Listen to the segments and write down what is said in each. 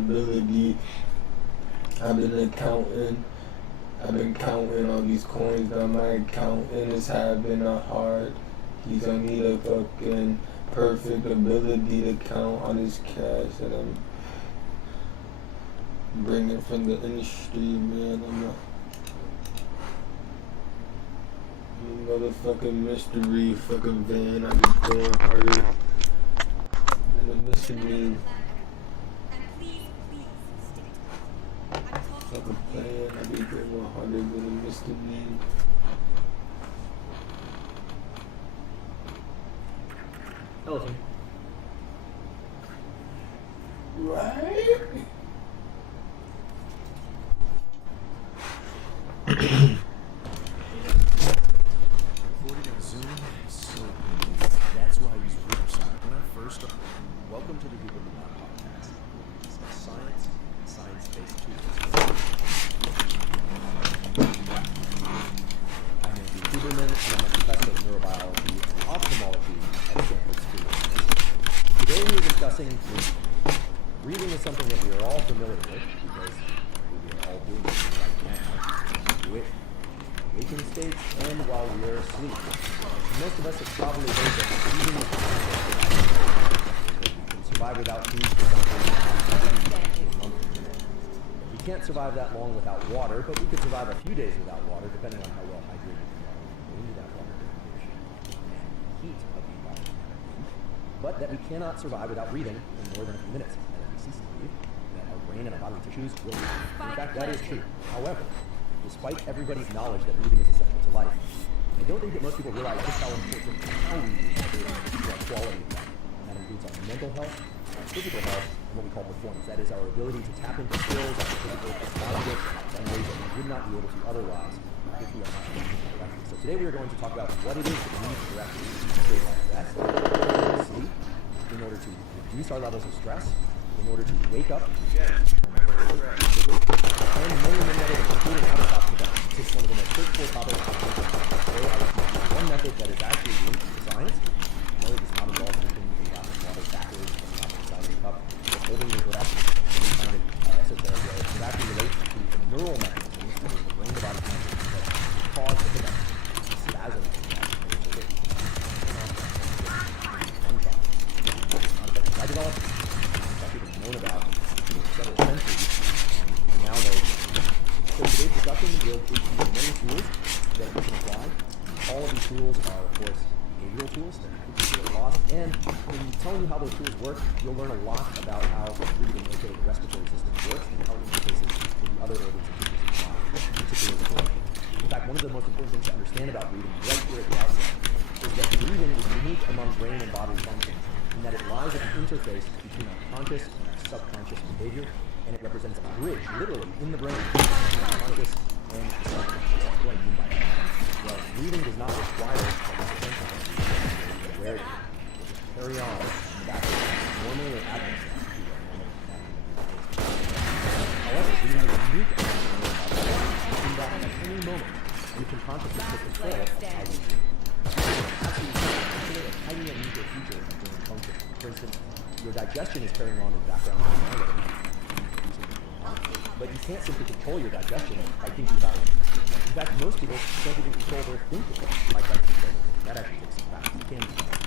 ability. I've been counting all these coins on my account, and it's having a hard. He's gonna need a fucking perfect ability to count all this cash that I'm bringing from the industry, man. I'm a motherfucking mystery fucking van. I've been going harder than a mystery. Fucking plan. I've been going harder than a mystery. Elephant. Right? Recording on Zoom is so easy. That's why I use Riverside. When I first started, welcome to the Google Lab podcast. It's science and science-based tools. I'm a Huberman, and I'm a professor of neurobiology and ophthalmology at Stanford School. Today we're discussing reading. Reading is something that we are all familiar with because we are all doing it right now. With waking states and while we are asleep. Most of us have probably heard that reading is that we can survive without food for something. We can't survive that long without water, but we could survive a few days without water, depending on how well hydrated we are. We need that water and heat of the environment. But that we cannot survive without breathing in more than a few minutes. And if we cease to breathe, that our brain and our bodily tissues will leave. In fact, that is true. However, despite everybody's knowledge that breathing is essential to life, I don't think that most people realize just how important how we breathe is to our quality of life. And that includes our mental health, our physical health, and what we call performance. That is our ability to tap into skills and physical embodiment in ways that we would not be able to otherwise if we are not breathing correctly. So today we are going to talk about what it is to breathe correctly to create our rest, sleep, in order to reduce our levels of stress, in order to wake up, and many others, including how to talk to them. This is one of the most critical topics of mental health. Today I will teach you one method that is actually linked to science. No, it does not involve drinking a glass of water backwards, not inside of a cup, or holding your breath in any kind of esoteric way. It actually relates to the neural mechanisms that is the brain body connection that cause the hiccup, spasm, I developed, it's been known about for several centuries. Now know. So today's discussion will teach you many tools that you can apply. All of these tools are, of course, behavioral tools that teach you a lot. And in telling you how those tools work, you'll learn a lot about how breathing, aka the respiratory system, works and how it interfaces with the other organs and tissues in the body, particularly the brain. In fact, one of the most important things to understand about breathing right here at the outset is that breathing is unique among brain and body functions, in that it lies at the interface between our conscious and our subconscious behavior, and it represents a bridge, literally, in the brain, between the conscious and the subconscious. What do I mean by that? Well, breathing does not require that we attention to breathing. Where it will carry on in the back normally or abnormally. However, breathing is unique among the brain and body, in that at any moment, we can consciously take control of how we breathe. Absolutely, consider a tiny unusual feature of brain function. For instance, your digestion is carrying on in the background right now, but you can't simply control your digestion by thinking about it. In fact, most people can't even control their thinking by trying to control it. That actually takes some practice. You can do that.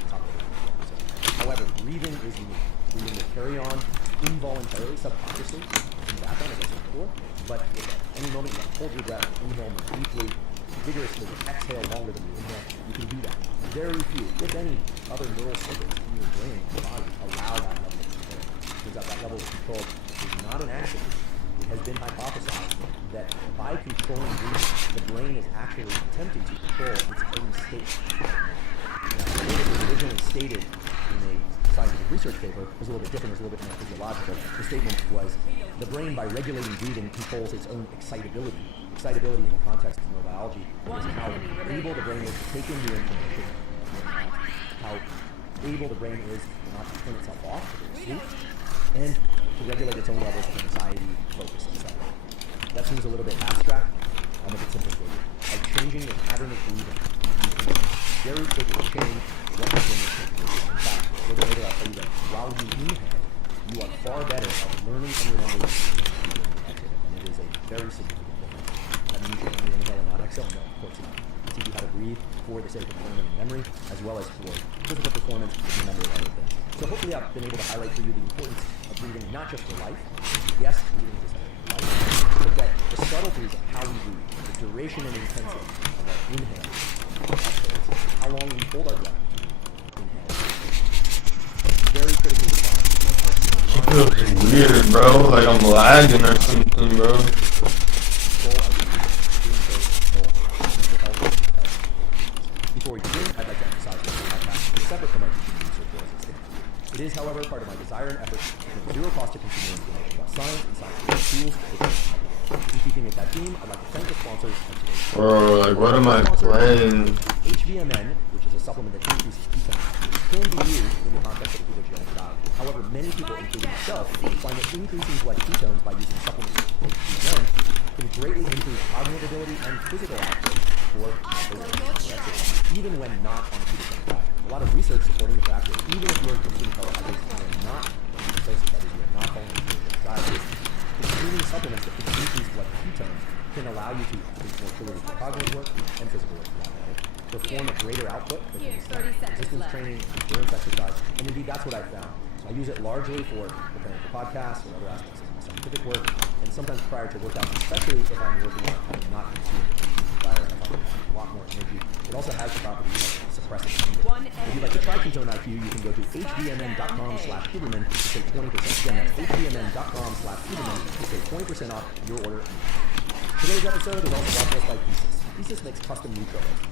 However, breathing is unique. Breathing will carry on involuntarily, subconsciously, in the background, as I said before, but if at any moment you want to hold your breath, inhale more deeply, vigorously, exhale longer than you inhale, you can do that. Very few, if any, other neural circuits in your brain and body allow that level of control. Turns out that level of control is not an accident. It has been hypothesized that by controlling breathing, the brain is actually attempting to control its own state. Now, the way that was originally stated in a scientific research paper was a little bit different, was a little bit more physiological. The statement was, the brain, by regulating breathing, controls its own excitability. Excitability in the context of neurobiology is how able the brain is to take in new information, how able the brain is not to turn itself off to go to sleep, and to regulate its own levels of anxiety, focus, etc. That seems a little bit abstract. I'll make it simple for you. By changing the pattern of breathing, you can very quickly change what the brain is capable of. In fact, a little bit later I'll tell you that while you inhale, you are far better at learning and remembering significant difference. That means you can only inhale and not exhale? No, of course not. We teach you how to breathe for the sake of learning and memory, as well as for physical performance and a number of other things. So hopefully I've been able to highlight for you the importance of breathing not just for life. Yes, breathing is essential for life, but that the subtleties of how we breathe, the duration and intensity of our inhale, exhales, how long we hold our breath, inhale, very critically defined. It feels weird, bro. Like I'm lagging or something, bro. Before we begin, I'd like to emphasize that this podcast is separate from our teaching and research goals and statements. It is, however, part of my desire and effort to bring zero cost to consumer information about science and scientific tools to open the public. In keeping with that theme, I'd like to thank the sponsors of today's Bro, like what am I playing? HVMN, which is a supplement that increases ketones, can be used in the context of a ketogenic diet. However, many people, including myself, find that increasing blood ketones by using supplements like HVMN can greatly improve cognitive ability and physical output for exercise, even when not on a ketogenic diet. A lot of research supporting the fact that even if you are consuming carbohydrates and you are not replacing, that is, you are not following a ketogenic diet, consuming supplements that can increase blood ketones can allow you to increase more clearly for cognitive work and physical work for that matter, perform a greater output for resistance training, endurance exercise, and indeed that's what I found. So I use it largely for preparing for podcasts or other aspects of my scientific work, and sometimes prior to workouts, especially if I'm working on having not consumed prior, if I'm having a lot more energy. It also has the properties of suppressing hunger. If you'd like to try Ketone IQ, you can go to hvmn.com/Huberman to save 20%. Again, that's hvmn.com/Huberman to save 20% off your order. Today's episode is also brought to us by Thesis. Thesis makes custom nootropics.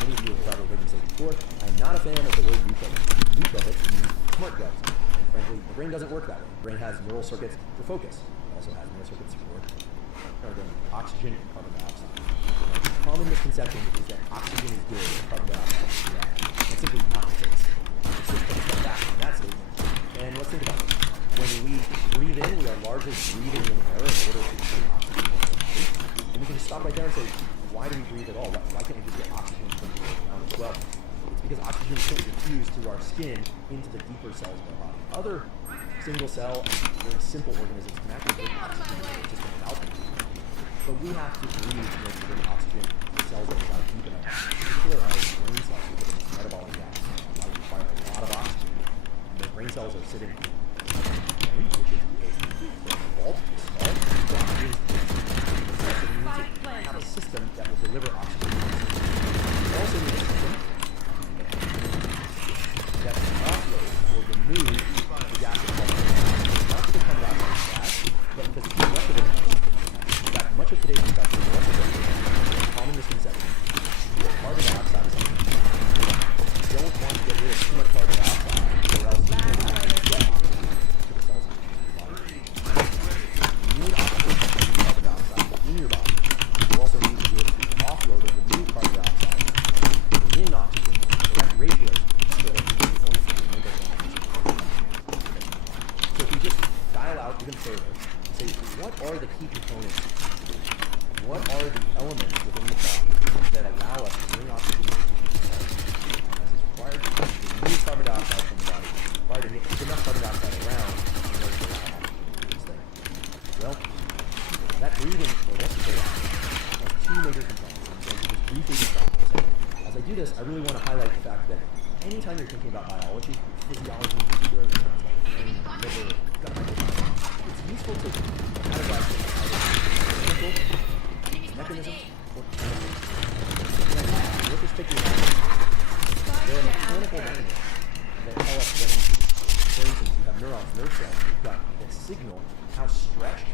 Many of you have probably heard me say before, I'm not a fan of the word nootropics. Nootropics means smart drugs. And frankly, the brain doesn't work that way. The brain has neural circuits for focus. It also has neural circuits for oxygen and carbon dioxide. A common misconception is that oxygen is good and carbon dioxide is bad. That's simply not the case. Let's just take a step back from that statement. And let's think about it. When we breathe in, we are largely breathing in air in order to create oxygen. And we can just stop right there and say, why do we breathe at all? Why can't we just get oxygen from the air around us? Well, it's because oxygen can't diffuse through our skin into the deeper cells of our body. Other single cell and very simple organisms can actually bring oxygen into the system without them. But we have to breathe in order to bring oxygen to the cells that reside deep in our body. In particular, our brain cells, which are metabolic gas. They require a lot of oxygen. And those brain cells are sitting in the brain, which is the vault, the skull. Have a system that will deliver oxygen. We also need a system that can offload or remove the gas and carbon dioxide. Not because carbon dioxide is bad, but because it's too much of it. In fact, much of today's discussion is also based on a common misconception that carbon dioxide is something you don't want to get rid of too much carbon dioxide or else you will have to get oxygen to the cells of your body. You need oxygen to remove carbon dioxide in your body. You also need to be able to offload or remove carbon dioxide and bring in oxygen in correct ratios so that you can perform some mental functions. So if you just dial out even further and say, what are the key components? What are the elements within the body that allow us to bring oxygen to the cells as is required to remove carbon dioxide from the body, required to keep enough carbon dioxide around in order to allow oxygen to stay? Well, that breathing or respiratory oxygen has two major components. I'm going to just briefly describe this. As I do this, I really want to highlight the fact that anytime you're thinking about biology, physiology, brain, liver, gut microbiome, it's useful to categorize things as either mechanical mechanisms or chemical. Let's just take the analogy. There are mechanical mechanisms that tell us when, for instance, you have neurons, nerve cells in your gut that signal how stretched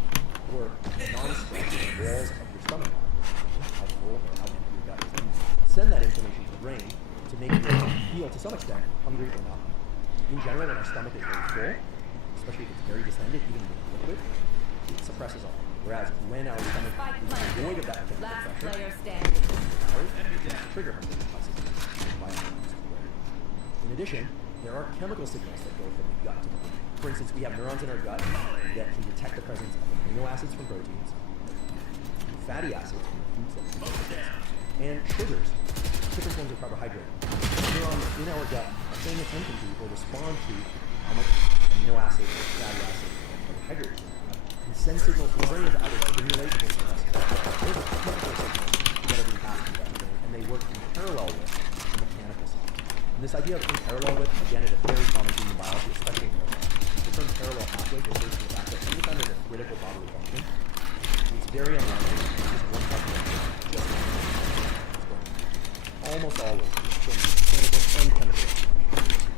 or non-stretched the walls of your stomach are. How full or how empty your gut is. And send that information to the brain to make you feel, to some extent, hungry or not. In general, when our stomach is very full, especially if it's very distended, even with liquid, it suppresses all. Whereas when our stomach is devoid of that mechanical pressure, it can trigger hunger by in addition, there are chemical signals that go from the gut to the brain. For instance, we have neurons in our gut that can detect the presence of amino acids from proteins, fatty acids from foods that we eat, and sugars, different forms of carbohydrate. Neurons in our gut are paying attention to or respond to how much amino acids, fatty acids, and carbohydrates and send signals to the brain to either stimulate or suppress Those are chemical signals that are being passed through that brain, and they work in parallel with the mechanical signal. And this idea of in parallel with, again, is a very common theme in biology, especially in neuroscience. The term parallel pathway refers to the fact that anytime there's a critical bodily function, it's very unlikely that just one pathway just almost always from mechanical and chemical.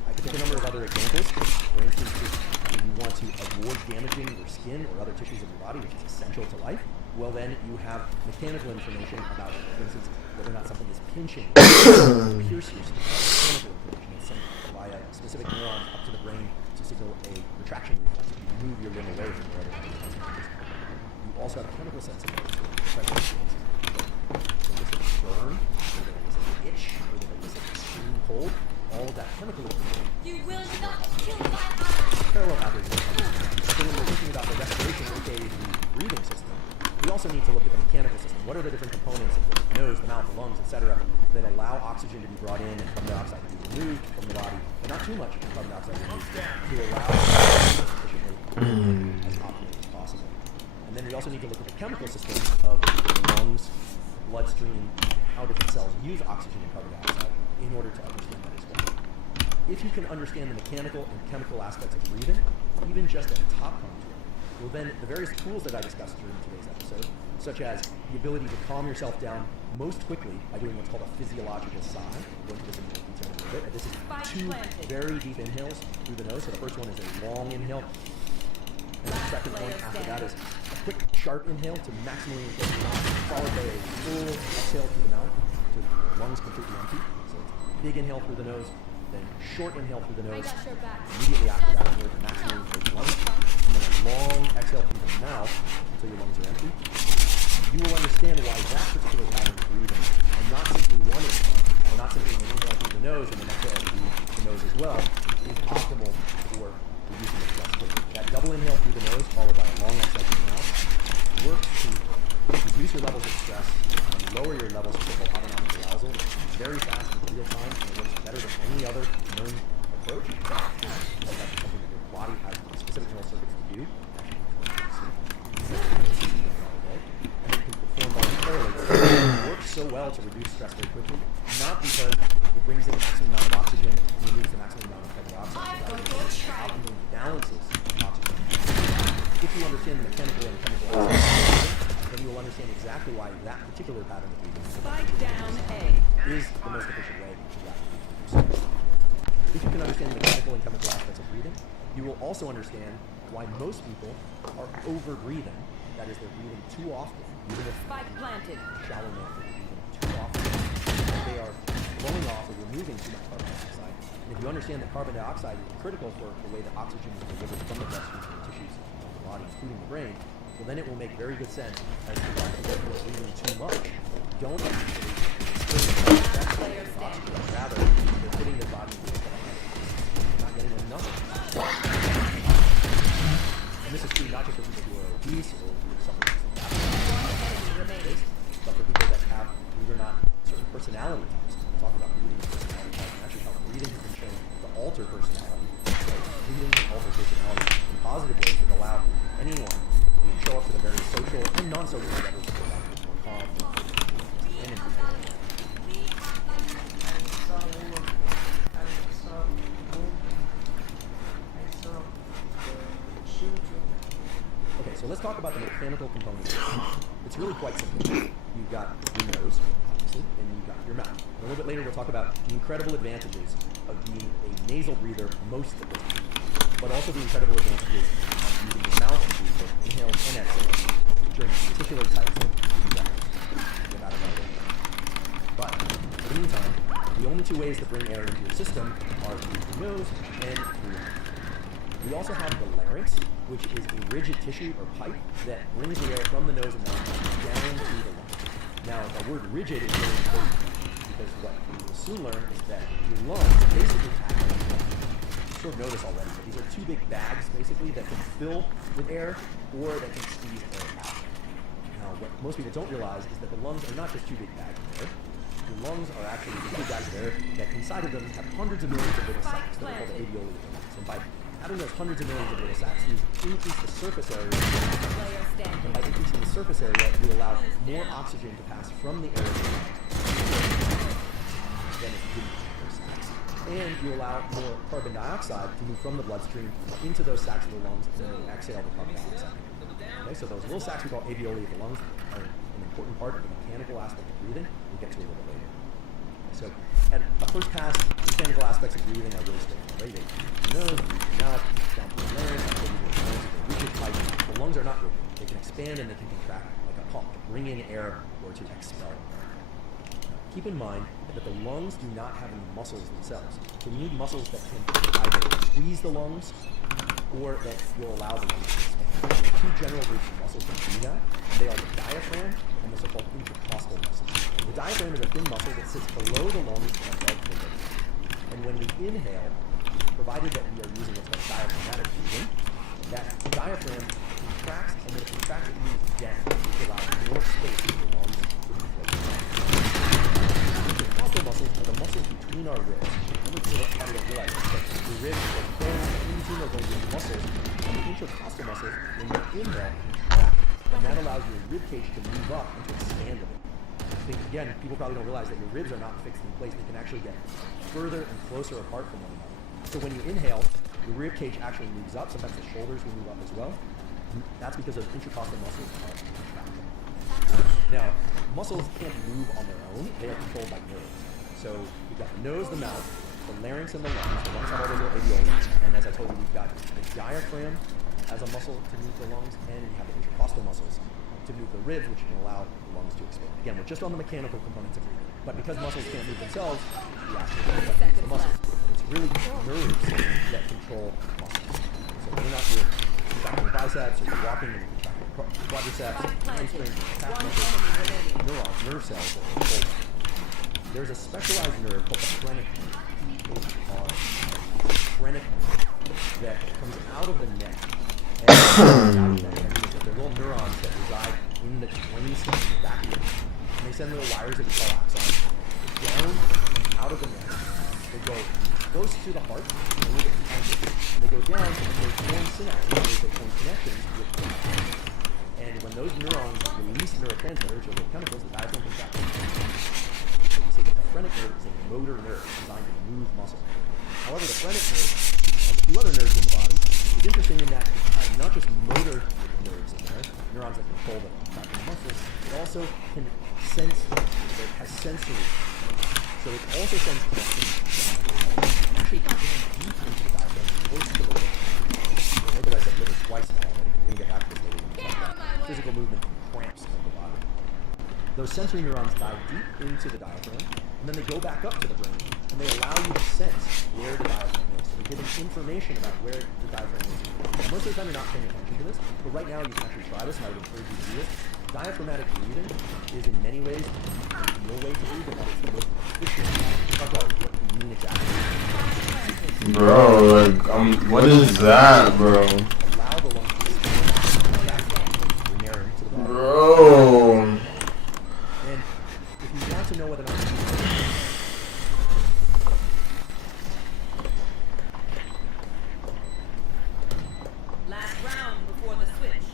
I could take a number of other examples. For instance, if you want to avoid damaging your skin or other tissues of your body, which is essential to life, well then you have mechanical information about, for instance, whether or not something is pinching or pierce your skin. Mechanical information is sent via specific neurons up to the brain to signal a retraction reflex. You move your limb away from where other you also have a chemical sensitivity to things that elicit burn, or that elicit itch, or that elicit extreme cold. All of that chemical information. You will not kill my eye! Parallel pathways. So when we're thinking about the respiration, aka the breathing system, we also need to look at the mechanical system. What are the different components of the nose, the mouth, the lungs, etc., that allow oxygen to be brought in and carbon dioxide to be removed from the body, but not too much carbon dioxide removed, to allow sufficiently as optimally as possible. And then we also need to look at the chemical system of the lungs, bloodstream, how different cells use oxygen and carbon dioxide in order to understand that as well. If you can understand the mechanical and chemical aspects of breathing, even just at a top contour, well then the various tools that I discussed during today's episode, such as the ability to calm yourself down most quickly by doing what's called a physiological sigh. We'll go into this in more detail in a little bit. And this is two very deep inhales through the nose. So the first one is a long inhale, and the second one after that is a quick, sharp inhale to maximally inflate the mouth, followed by a full exhale through the mouth to lungs completely empty. So it's big inhale through the nose, then short inhale through the nose. Immediately after that, in order to maximally inflate the lungs, and then a long exhale through the mouth until your lungs are empty. You will understand why that particular pattern of breathing, and not simply one inhale, or not simply an inhale through the nose and an exhale through the nose as well, is optimal for reducing the stress quickly. That double inhale through the nose, followed by a long exhale through the mouth, works to reduce your levels of stress and lower your levels of so-called autonomic arousal very fast in real time, and it works better than any other known approach. That's something that your body has specific neural circuits to do. And it can perform voluntarily. It works so well to reduce stress very quickly, not because it brings in the maximum amount of oxygen and removes the maximum amount of carbon dioxide, but it optimally balances oxygen. If you understand the mechanical and chemical aspects, then you will understand exactly why that particular pattern of breathing Spike down A. is the most efficient way to rapidly reduce stress. If you can understand the mechanical and chemical aspects of breathing, you will also understand why most people are over-breathing. That is, they're breathing too often, even if Spike planted. shallow man, they're breathing too often. They are blowing off or removing too much carbon dioxide. And if you understand that carbon dioxide is critical for the way that oxygen is delivered from the bloodstream to the tissues of the body, including the brain, well then it will make very good sense as to why people who are breathing too much don't actually experience that Player standing. rather they're putting their body into a not getting enough. And this is true not just for people who are obese or who are suffering from diabetes, but for people that have, believe it or not, certain personality types. We'll talk about breathing and personality types, and actually how breathing has been shown to alter personality. Right? Breathing can alter personality in positive ways that allow anyone to show up to the very social and non-social endeavors of their life with more calm and in control. Okay, so let's talk about the mechanical components. It's really quite simple. You've got your nose, obviously, and you've got your mouth. A little bit later, we'll talk about the incredible advantages of being a nasal breather most of the time, but also the incredible advantages of using your mouth to breathe both inhales and exhales during particular types of breathing. But in the meantime, the only two ways to bring air into your system are through your nose and through your mouth. We also have the larynx, which is a rigid tissue or pipe that brings the air from the nose and mouth down to the lungs. Now, the word rigid is really important because what we will soon learn is that your lungs basically act like lungs. You sort of know this already, but these are two big bags, basically, that can fill with air or that can squeeze air out. Now, what most people don't realize is that the lungs are not just two big bags of air. Your lungs are actually these big bags of air that inside of them have hundreds of millions of little sacs that are called alveoli. And by having those hundreds of millions of little sacs, you increase the surface area. Player And standing. by increasing the surface area, you allow more oxygen to pass from the air than if you didn't have those sacs. And you allow more carbon dioxide to move from the bloodstream into those sacs of the lungs, and then you exhale the carbon dioxide. Okay, so those little sacs we call alveoli of the lungs are an important part of the mechanical aspect of breathing. We'll get to a little bit later. So at a first pass, the mechanical aspects of breathing are really straightforward. Right? The nose, breathing out, down through the larynx, up through the lungs, the rigid pipe. The lungs are not rigid. They can expand and they can contract like a pump to bring in air or to expel air. Keep in mind that the lungs do not have any muscles themselves. So you need muscles that can either squeeze the lungs or that will allow the lungs to expand. There are two general groups of muscles that do that. They are the diaphragm and the so-called intercostal muscles. The diaphragm is a thin muscle that sits below the lungs and above the liver. And when we inhale, provided that we are using what's called diaphragmatic breathing, that diaphragm contracts, and when it contracts, it moves down to allow more space for the lungs to inflate. The intercostal muscles are the muscles between our ribs. Remember, people probably don't realize this, but the ribs are bone into those muscles, and the intercostal muscles, when you inhale, contract, and that allows your rib cage to move up and to expand a bit. I think, again, people probably don't realize that your ribs are not fixed in place. They can actually get further and closer apart from one another. So when you inhale, your rib cage actually moves up. Sometimes the shoulders will move up as well. That's because those intercostal muscles are contracted. Now, muscles can't move on their own. They are controlled by nerves. So we've got the nose, the mouth, the larynx, and the lungs. The lungs have all those little alveoli. And as I told you, we've got the diaphragm as a muscle to move the lungs, and you have the intercostal muscles to move the ribs, which can allow the lungs to expand. Again, we're just on the mechanical components of breathing. But because muscles can't move themselves, we actually use the muscles. And it's really nerves that control muscles. So you're not contracting your biceps, or you're walking and you're contracting your quadriceps, hamstring, calf muscles, neurons, nerve cells that control them. There's a specialized nerve called the phrenic nerve, phrenic nerve, that comes out of the neck. And out of the neck, they're little neurons that reside in the brainstem in the back of your neck. And they send little wires that we call axons down and out of the neck. They go close to the heart, and a little bit behind it. And they go down and they form synapses, they form connections with the diaphragm. And when those neurons release neurotransmitters or little chemicals, the diaphragm contracts. So we say that the phrenic nerve is a motor nerve designed to move muscle. However, the phrenic nerve has a few other nerves in the body. It's interesting in that it has not just motor nerves in there, neurons that control the contracting muscles, it also can sense, it has sensory. So it also sends connections. Actually, can go deep into the diaphragm, close to the liver. Maybe I said liver twice now already. We can get back to this later when we talk about physical movement and cramps of the body. Those sensory neurons dive deep into the diaphragm, and then they go back up to the brain, and they allow you to sense where the diaphragm is. So they're giving information about where the diaphragm is. And most of the time you're not paying attention to this, but right now you can actually try this, and I would encourage you to do this. Diaphragmatic breathing is in many ways the ideal way to breathe, and that it's the most efficient. Talk about what you mean exactly. Bro, like, what is that, bro? Allow the lungs to expand, bring air into the body. Bro. And if you want to know whether or not Last round before the switch.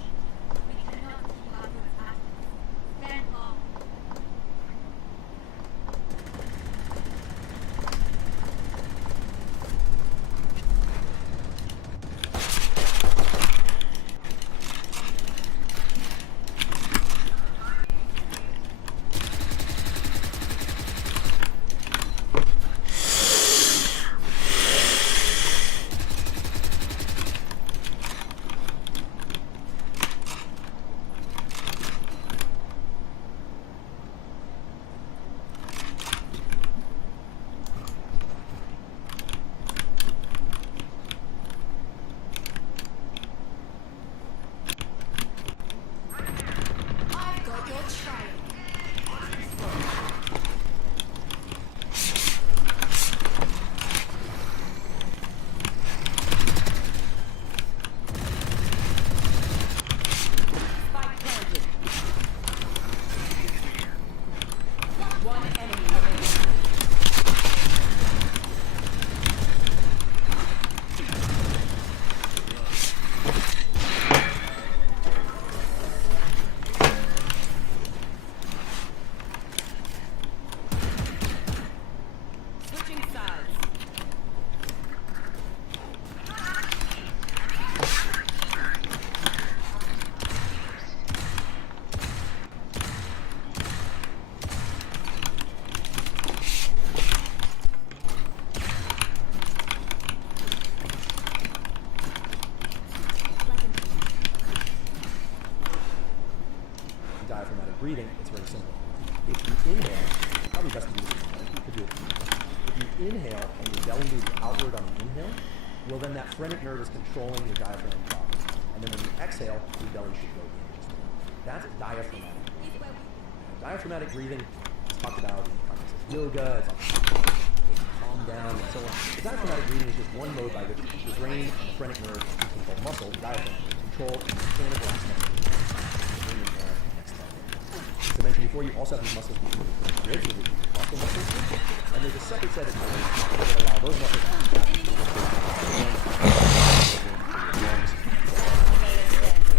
diaphragmatic breathing, it's very simple. If you inhale, probably best to do this. You could do it. If you inhale and your belly moves outward on the inhale, well then that phrenic nerve is controlling your diaphragm properly. And then when you exhale, your belly should go in just right. That's diaphragmatic. Diaphragmatic breathing is talked about in context of yoga, it's talked about calm down and so on. The diaphragmatic breathing is just one mode by which the brain and the phrenic nerve, which is called muscle, the diaphragm, control the mechanical aspects of the breathing and exhale. As I mentioned before, you also have these muscles between the ribs, or the muscle muscles, and there's a separate set of nerves that allow those muscles to contract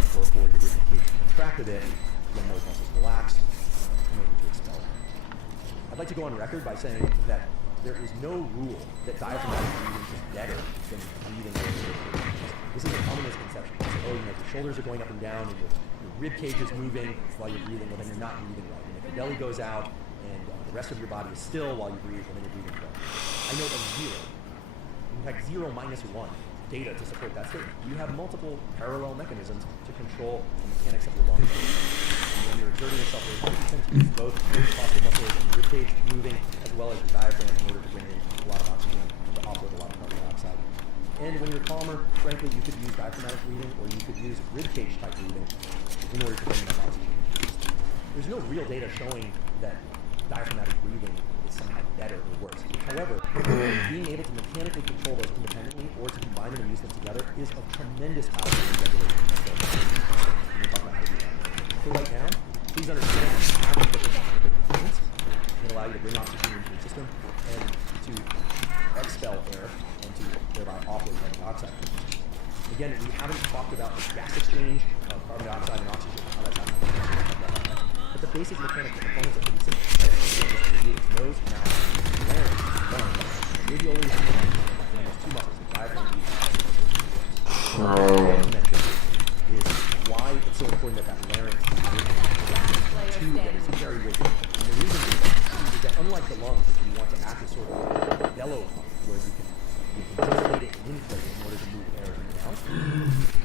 for your rib cage to contract a bit, then those muscles relax in order to expel. I'd like to go on record by saying that there is no rule that diaphragmatic breathing is better than breathing over the rib. This is a common misconception. It's, oh, your shoulders are going up and down, and your rib cage is moving while you're breathing. Well, then you're not breathing right. And if your belly goes out and the rest of your body is still while you breathe, well, then you're breathing right. I note a 0. In fact, 0 minus 1 data to support that statement. You have multiple parallel mechanisms to control the mechanics of your lungs. And when you're exerting yourself, there's 100% to use both costal muscles and your rib cage moving, as well as your diaphragm in order to bring in a lot of oxygen and to offload a lot of carbon dioxide. And when you're calmer, frankly, you could use diaphragmatic breathing, or you could use rib cage type breathing in order to bring enough oxygen. There's no real data showing that diaphragmatic breathing is somehow better or worse. However, being able to mechanically control those independently or to combine them and use them together is of tremendous power in regulating control. We'll talk about how to do that. So right now, please understand that you have different mechanical components that allow you to bring oxygen into your system and to expel air and to thereby offload carbon dioxide. Again, we haven't talked about the gas exchange of carbon dioxide and oxygen, how that's happening. But the basic mechanical components are pretty simple. It's nose, mouth, larynx, lungs, radially, and there's 2 muscles, the diaphragm and the what I want to mention is why it's so important that larynx is rigid. That is very rigid. And the reason is that unlike the lungs, if you want to act as sort of a bellow pump, where you can deflate it and inflate it in order to move air in and out,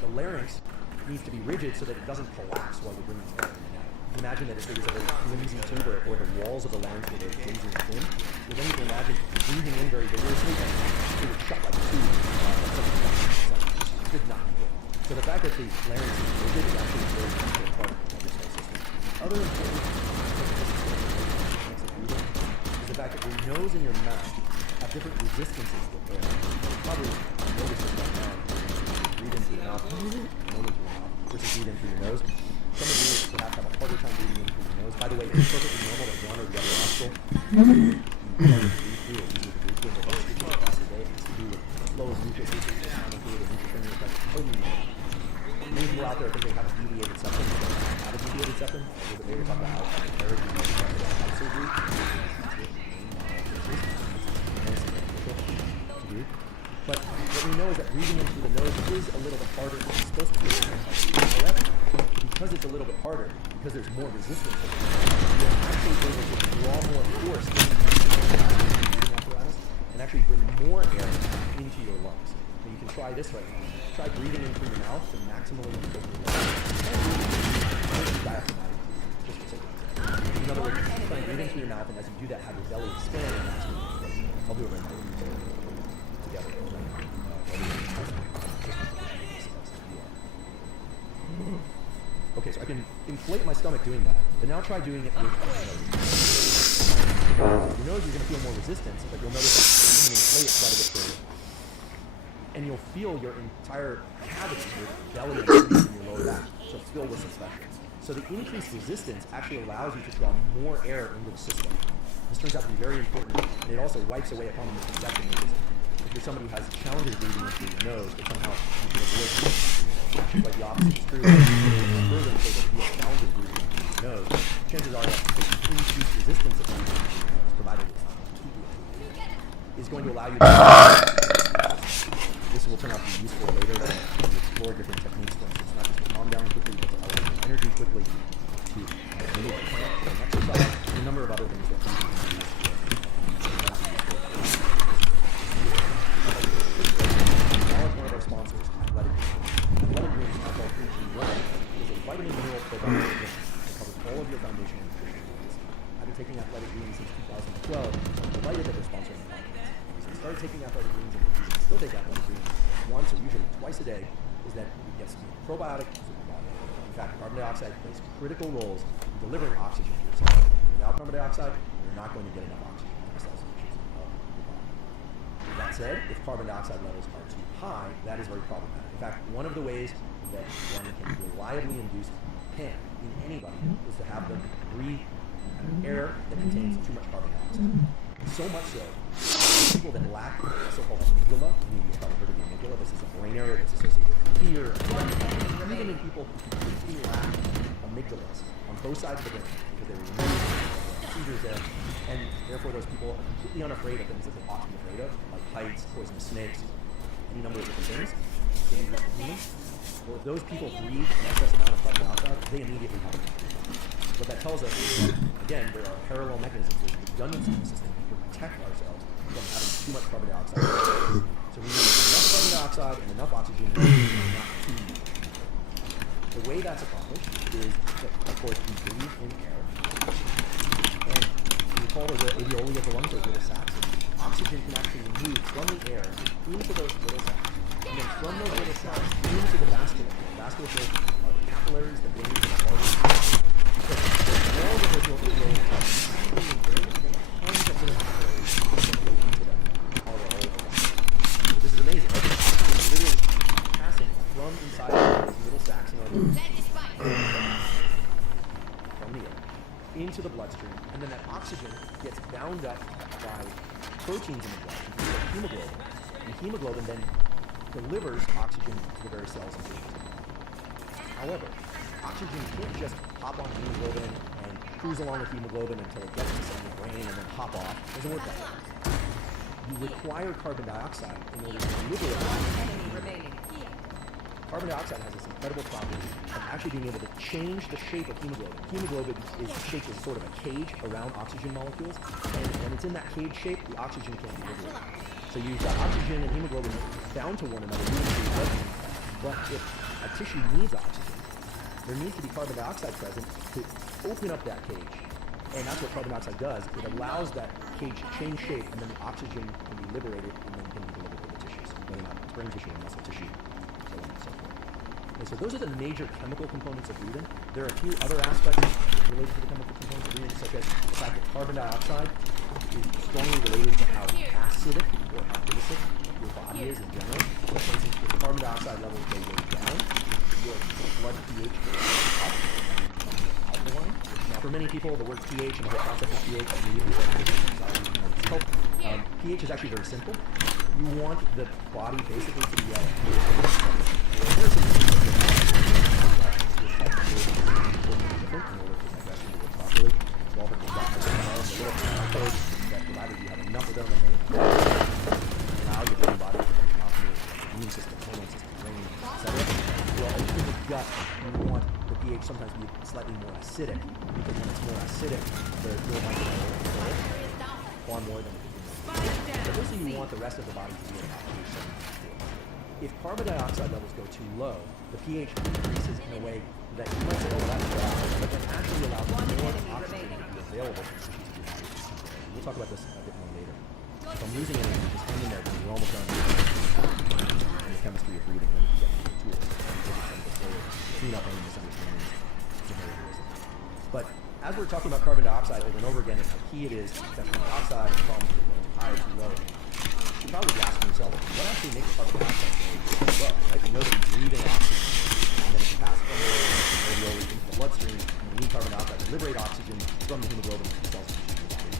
the larynx needs to be rigid so that it doesn't collapse while you're bringing air in and out. Imagine that if there was a very flimsy tube or the walls of the larynx were very flimsy and thin, well then you can imagine breathing in very vigorously and it would shut like a tube. It could not be good. So the fact that the larynx is rigid is actually a very important part of this whole system. Other important mechanics of breathing is the fact that your nose and your mouth have different resistances to air. You probably notice this right now. Breathe in through your mouth, versus breathe in through your nose. Some of you perhaps have a harder time breathing in through your nose. By the way, it's perfectly normal that one or the other nostril you breathe through or easier to breathe through, but most people across the day it has to do with flow of mucus, common fluid, and intracranial effect. Totally normal. Many people out there think they have a deviated septum. They don't have a deviated septum. A little bit later, talk about how imperative it is to surgery. But what we know is that breathing in through the nose is a little bit harder than it's supposed to be. However, because it's a little bit harder, because there's more resistance, you're actually able to draw more force into the breathing apparatus and actually bring more air into your lungs. So you can try this right now. Try breathing in through your mouth to maximally inflate your lungs. Diaphragmatic, just for sake. In other words, try breathing through your mouth, and as you do that, have your belly expand and maximally inflate. I'll do it right now. Together. Okay, so I can inflate my stomach doing that, but now try doing it with your nose. Your nose, you're going to feel more resistance, but you'll notice that you can inflate it quite a bit further. And you'll feel your entire cavity, your belly and your lower back, so fill with some pressure. So the increased resistance actually allows you to draw more air into the system. This turns out to be very important, and it also wipes away a common misconception, which is if you're somebody who has challenges breathing in through your nose, but somehow you can avoid it. Actually, like the opposite is true. If you're further so that you have challenges breathing in through your nose, chances are that the increased resistance of breathing in through your nose, provided it's not too good, is going to allow you to this will turn out to be useful later when you explore different techniques, for instance, not just to calm down quickly, but to elevate your energy quickly, to remove panic from exercise, and a number of other things that breathing can do. One of our sponsors, Athletic Greens. Athletic Greens alcohol-free green water is a vitamin mineral probiotic that covers all of your foundational nutrition needs. I've been taking Athletic Greens since 2012. I'm delighted that they're sponsoring the podcast. So I started taking Athletic Greens, and the reason I still take Athletic Greens once or usually twice a day is that it gets me probiotic, superbiotic. In fact, carbon dioxide plays critical roles in delivering oxygen to your cells. Without carbon dioxide, you're not going to get enough oxygen to the cells and tissues of your body. That said, if carbon dioxide levels are too high, that is very problematic. In fact, one of the ways that one can reliably induce PAN in anybody is to have them breathe air that contains too much carbon dioxide. So much so, people that lack a so-called amygdala, you've probably heard of the amygdala, this is a brain area that's associated with fear, even in people who completely lack amygdalas on both sides of the brain, because they were removed, seizures there, and therefore those people are completely unafraid of things that they ought to be afraid of, like heights, poisonous snakes, any number of different things, dangerous to humans. Well, if those people breathe an excess amount of carbon dioxide, they immediately have a What that tells us is that, again, there are parallel mechanisms, there's redundancy in the system to protect ourselves from having too much carbon dioxide. So we need enough carbon dioxide and enough oxygen, and not too much. The way that's accomplished is that, of course, we breathe in air, and we call the alveoli of the lungs, those little sacs. Oxygen can actually move from the air into those little sacs, and then from those little sacs into the vasculature. The vasculature are the capillaries, the veins, and the arteries. Because the walls of those alveoli are actually in there, and then tons of little capillaries that go into them all over. So this is amazing, right? It's literally passing from inside of these little sacs and arteries from the air into the bloodstream, and then that oxygen gets bound up by proteins in the blood, including hemoglobin, and hemoglobin then delivers oxygen to the various cells and tissues. However, oxygen can't just hop on hemoglobin and cruise along with hemoglobin until it gets to the brain and then hop off. It doesn't work that way. You require carbon dioxide in order to deliver it. Carbon dioxide has this incredible property of actually being able to change the shape of hemoglobin. Hemoglobin is shaped as sort of a cage around oxygen molecules, and when it's in that cage shape, the oxygen can't be liberated. So you've got oxygen and hemoglobin bound to one another, moving through the bloodstream. But if a tissue needs oxygen, there needs to be carbon dioxide present to open up that cage. And that's what carbon dioxide does. It allows that cage to change shape, and then the oxygen can be liberated and then can be delivered to the tissues, whether or not it's brain tissue or muscle tissue, so on and so forth. And so those are the major chemical components of breathing. There are a few other aspects related to the chemical components of breathing, such as the fact that carbon dioxide is strongly related to how acidic or how basic your body is in general. So for instance, if carbon dioxide levels go way down, your blood pH goes up, alkaline. Now, for many people, the word pH and the whole concept of pH immediately help. pH is actually very simple. You want the body basically to be provided you have enough of them and they allow your brain body to function optimally, immune system, hormone system, brain, etc. Well, in the gut, you want the pH sometimes to be slightly more acidic, because when it's more acidic, the microbiome far more than it can be. But basically, you want the rest of the body to be at pH 74. If carbon dioxide levels go too low, the pH decreases in a way that you might say, oh, that's bad, but that actually allows more oxygen to be available for tissues to be able to see. We'll talk about this a bit more later. So I'm losing energy, just hang in there, because we're almost done in the chemistry of breathing, then we can get into the tools to clean up any misunderstandings. But as we're talking about carbon dioxide over and over again, and how key it is that carbon dioxide and problems with going too high or too low, you should probably be asking yourself, what actually makes carbon dioxide go low, right? We know that we breathe in oxygen, and then it can pass from the alveoli into the bloodstream, and we need carbon dioxide to liberate oxygen from the hemoglobin to the cells and tissues of the body.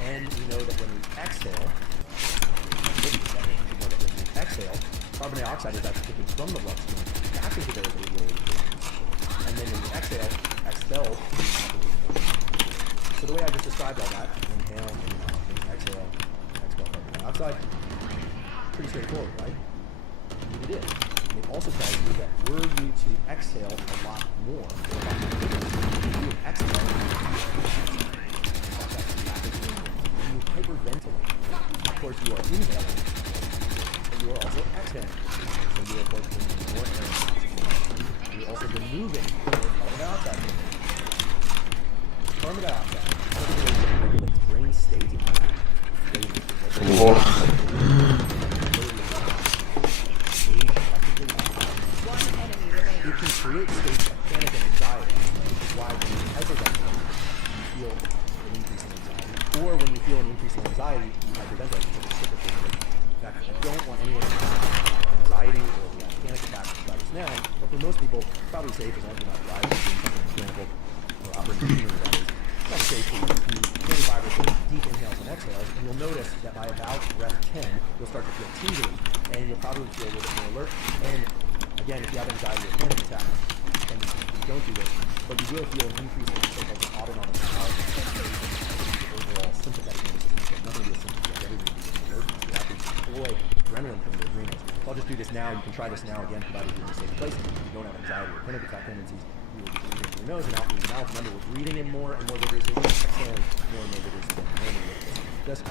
And we know that when we exhale, carbon dioxide is actually taken from the bloodstream back into the alveoli, and then when we exhale, expelled. So the way I just described all that, inhale, exhale, expel carbon dioxide, pretty straightforward, right? It is. And it also tells you that were you to exhale a lot more, or a lot more, you would exhale, you hyperventilate. Of course, you are inhaling, but you are also exhaling. So you are, of course, bringing more air and oxygen. You're also removing more carbon dioxide. carbon dioxide regulates brain state. Whoa. One enemy remaining. It can create states of panic and anxiety, which is why when you hyperventilate, you feel an increase in anxiety, or when you feel an increase in anxiety, you hyperventilate. So reciprocate. In fact, I don't want anyone to have anxiety or panic attacks to try this now, but for most people, it's probably safe as long as you're not driving or doing something mechanical or operating machinery that is. It's not safe to do 25 or 30 deep inhales and exhales, and you'll notice that by about breath 10, you'll start to feel tingling, and you'll probably feel a little bit more alert. And again, if you have anxiety or panic attacks, then you don't do this, but you will feel an increase in so-called autonomic power, overall sympathetic nervous system. So nothing to do with sympathy, everything to do with alert. You have to deploy adrenaline from your adrenals. So I'll just do this now. You can try this now again, provided you're in a safe place. If you don't have anxiety or panic attack tendencies, you will be breathing through your nose and out through your mouth. Remember, we're breathing in more and more vigorously, exhaling more and more vigorously than normally would. Just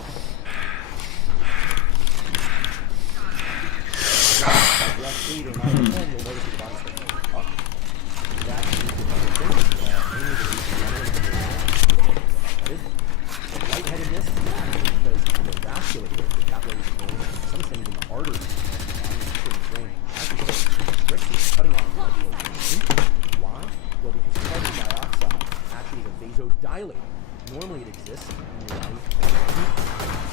breath 8 or 9 or 10, you'll notice your body starts to up. That is the other thing, mainly the reason adrenaline from your adrenals. Lightheadedness is actually because the vasculature, the capillaries in the brain, some things in the arteries in the brain, actually restricting, cutting off blood flow to the brain. Why? Well, because carbon dioxide actually is a vasodilator. Normally it exists in your body.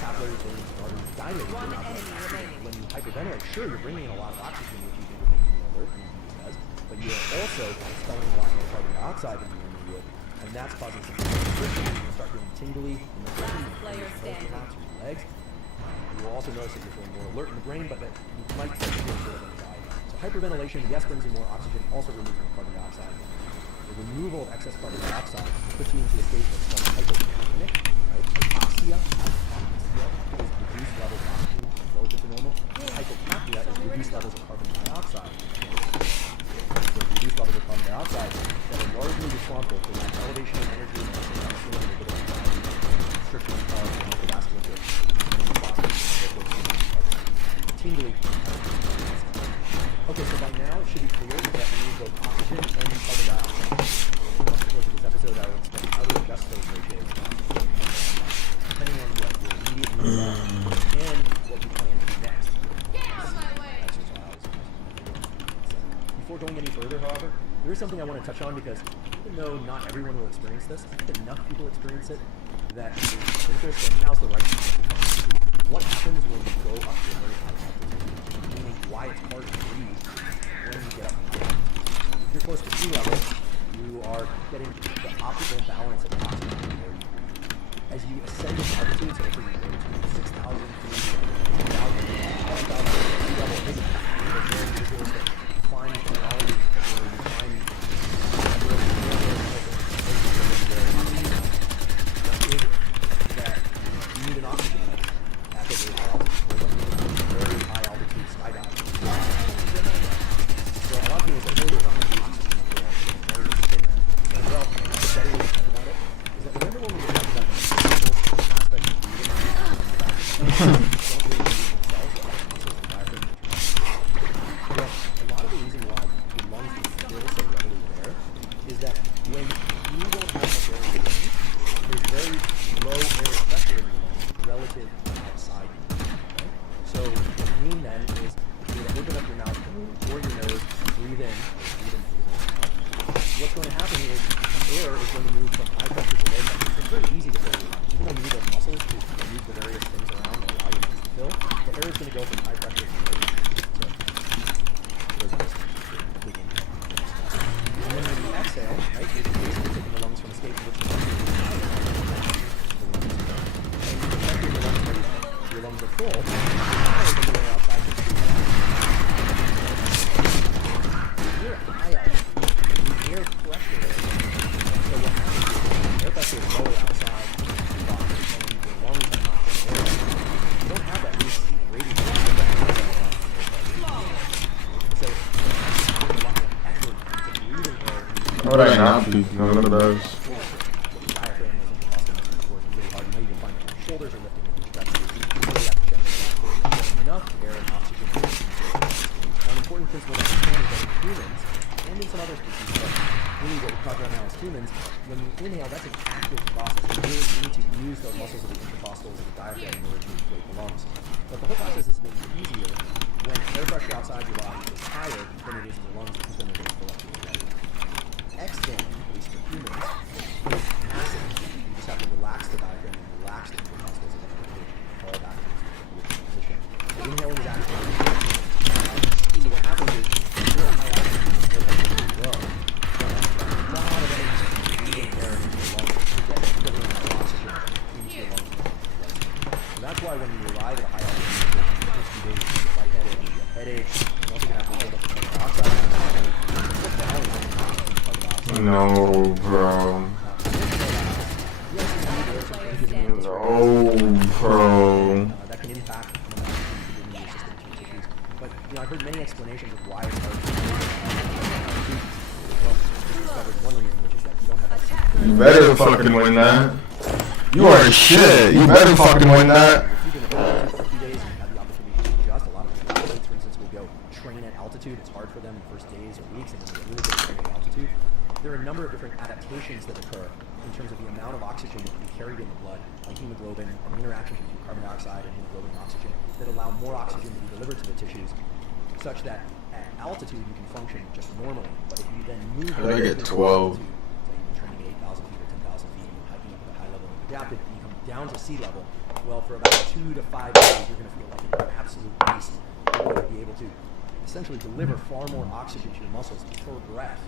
Capillaries, veins, and arteries dilate. One enemy remaining. When you hyperventilate, sure, you're bringing in a lot of oxygen, which you think would make you alert, and it does, but you're also expelling a lot more carbon dioxide than you normally would, and that's causing some restriction. You start feeling tingly in the brain, Player standing. your legs. You will also notice that you're feeling more alert in the brain, but that you might start to feel a bit of anxiety. So hyperventilation, yes, brings in more oxygen, also removes more carbon dioxide. The removal of excess carbon dioxide puts you into a state that's called hypopneic, right? Hypoxia is reduced levels of oxygen relative to normal. Hypopnea is reduced levels of carbon dioxide. So reduced levels of carbon dioxide that are largely responsible for that elevation of energy and also a little bit of anxiety, restriction of the vasculature, tingly. Okay, so by now it should be clear that we need both oxygen and carbon dioxide. Once we close to this episode, I will explain how to adjust those ratios, depending on what your immediate needs are and what you plan to do next. Exercise. Before going any further, however, there is something I want to touch on because even though not everyone will experience this, I think enough people experience it that it is of interest, and now's the right time to what happens when you go up to a very high altitude, meaning why it's hard to breathe when you get up high. If you're close to sea level, you are getting the optimal balance of oxygen in the air you breathe. As you ascend in altitude, so if you go to 6,000 feet, 1,000, 7,000 sea level, this is very visualistic climbing technology where you climb that you need an oxygen mask at a very high altitude skydiving. So a lot of people say, oh, there's not much oxygen in the air, it's very thin. Well, the better way to think about it is that remember when we were talking about the physical aspect of breathing, don't really breathe themselves, but the muscles and diaphragm. Well, a lot of the reason why your lungs can fill so readily with air is that when you don't have much air in your lungs, there's very low air pressure in your lungs relative to outside. Okay? So what you mean then is you're going to open up your mouth or your nose, breathe in, breathe in through your mouth. What's going to happen is air is going to move from high pressure to low pressure. It's very easy to fill your lungs. Even though you need those muscles to move the various things around that allow your lungs to fill, the air is going to go from high pressure to low pressure. So, those are just big inhale. And then when you exhale, right, you're basically taking the lungs from a state in which the lungs are high, and you protect your lungs are full, higher than the air outside the tree. You're high altitude, the air pressure is low. So what happens is the air pressure is lower outside the body, and your lungs are not full of air. You don't have that really radiant so it's putting a lot more effort into breathing air. How would I not be? None of those. Shoulders are lifting and stretching. You really have to generate enough air and oxygen. Now, an important principle to understand is that in humans, and in some other species, but really what we're talking about now is humans, when you inhale, that's an active process. You really need to use those muscles of the intercostals and the diaphragm in order to inflate the lungs. But the whole process is made easier when air pressure outside your body is higher than it is in your lungs, because then they're going to fill up your belly. Exhaling, at least for humans, is passive. You just have to relax the diaphragm and relax the intercostals and fall back into the position. Inhaling is actually so what happens is you're at high altitude, you're really low. A lot of energy moving air into your lungs to get the equivalent of oxygen into your lungs. So that's why when you arrive at a high altitude, the first few days you get lightheaded, you get headache, you also can have to build up carbon dioxide. No, bro. No, bro. That can impact your system and tissues. But I've heard many explanations of why it's hard to well, we discovered one reason, which is that you don't have that. You better fucking win that. You are shit. You better fucking win that. If you've been at altitude for a few days and you have the opportunity to adjust, a lot of athletes, for instance, will go train at altitude. It's hard for them in the first days or weeks, and then they really get trained at altitude. There are a number of different adaptations that occur in terms of the amount of oxygen that can be carried in the blood, like hemoglobin, and the interaction between carbon dioxide and hemoglobin and oxygen that allow more oxygen to be delivered to the tissues, such that at altitude you can function just normally. But if you then move I get 12. Say you've been training at 8,000 feet or 10,000 feet, and you're hiking up at a high level and adapted, and you come down to sea level, well, for about 2 to 5 days, you're going to feel like an absolute beast. You're going to be able to essentially deliver far more oxygen to your muscles per breath.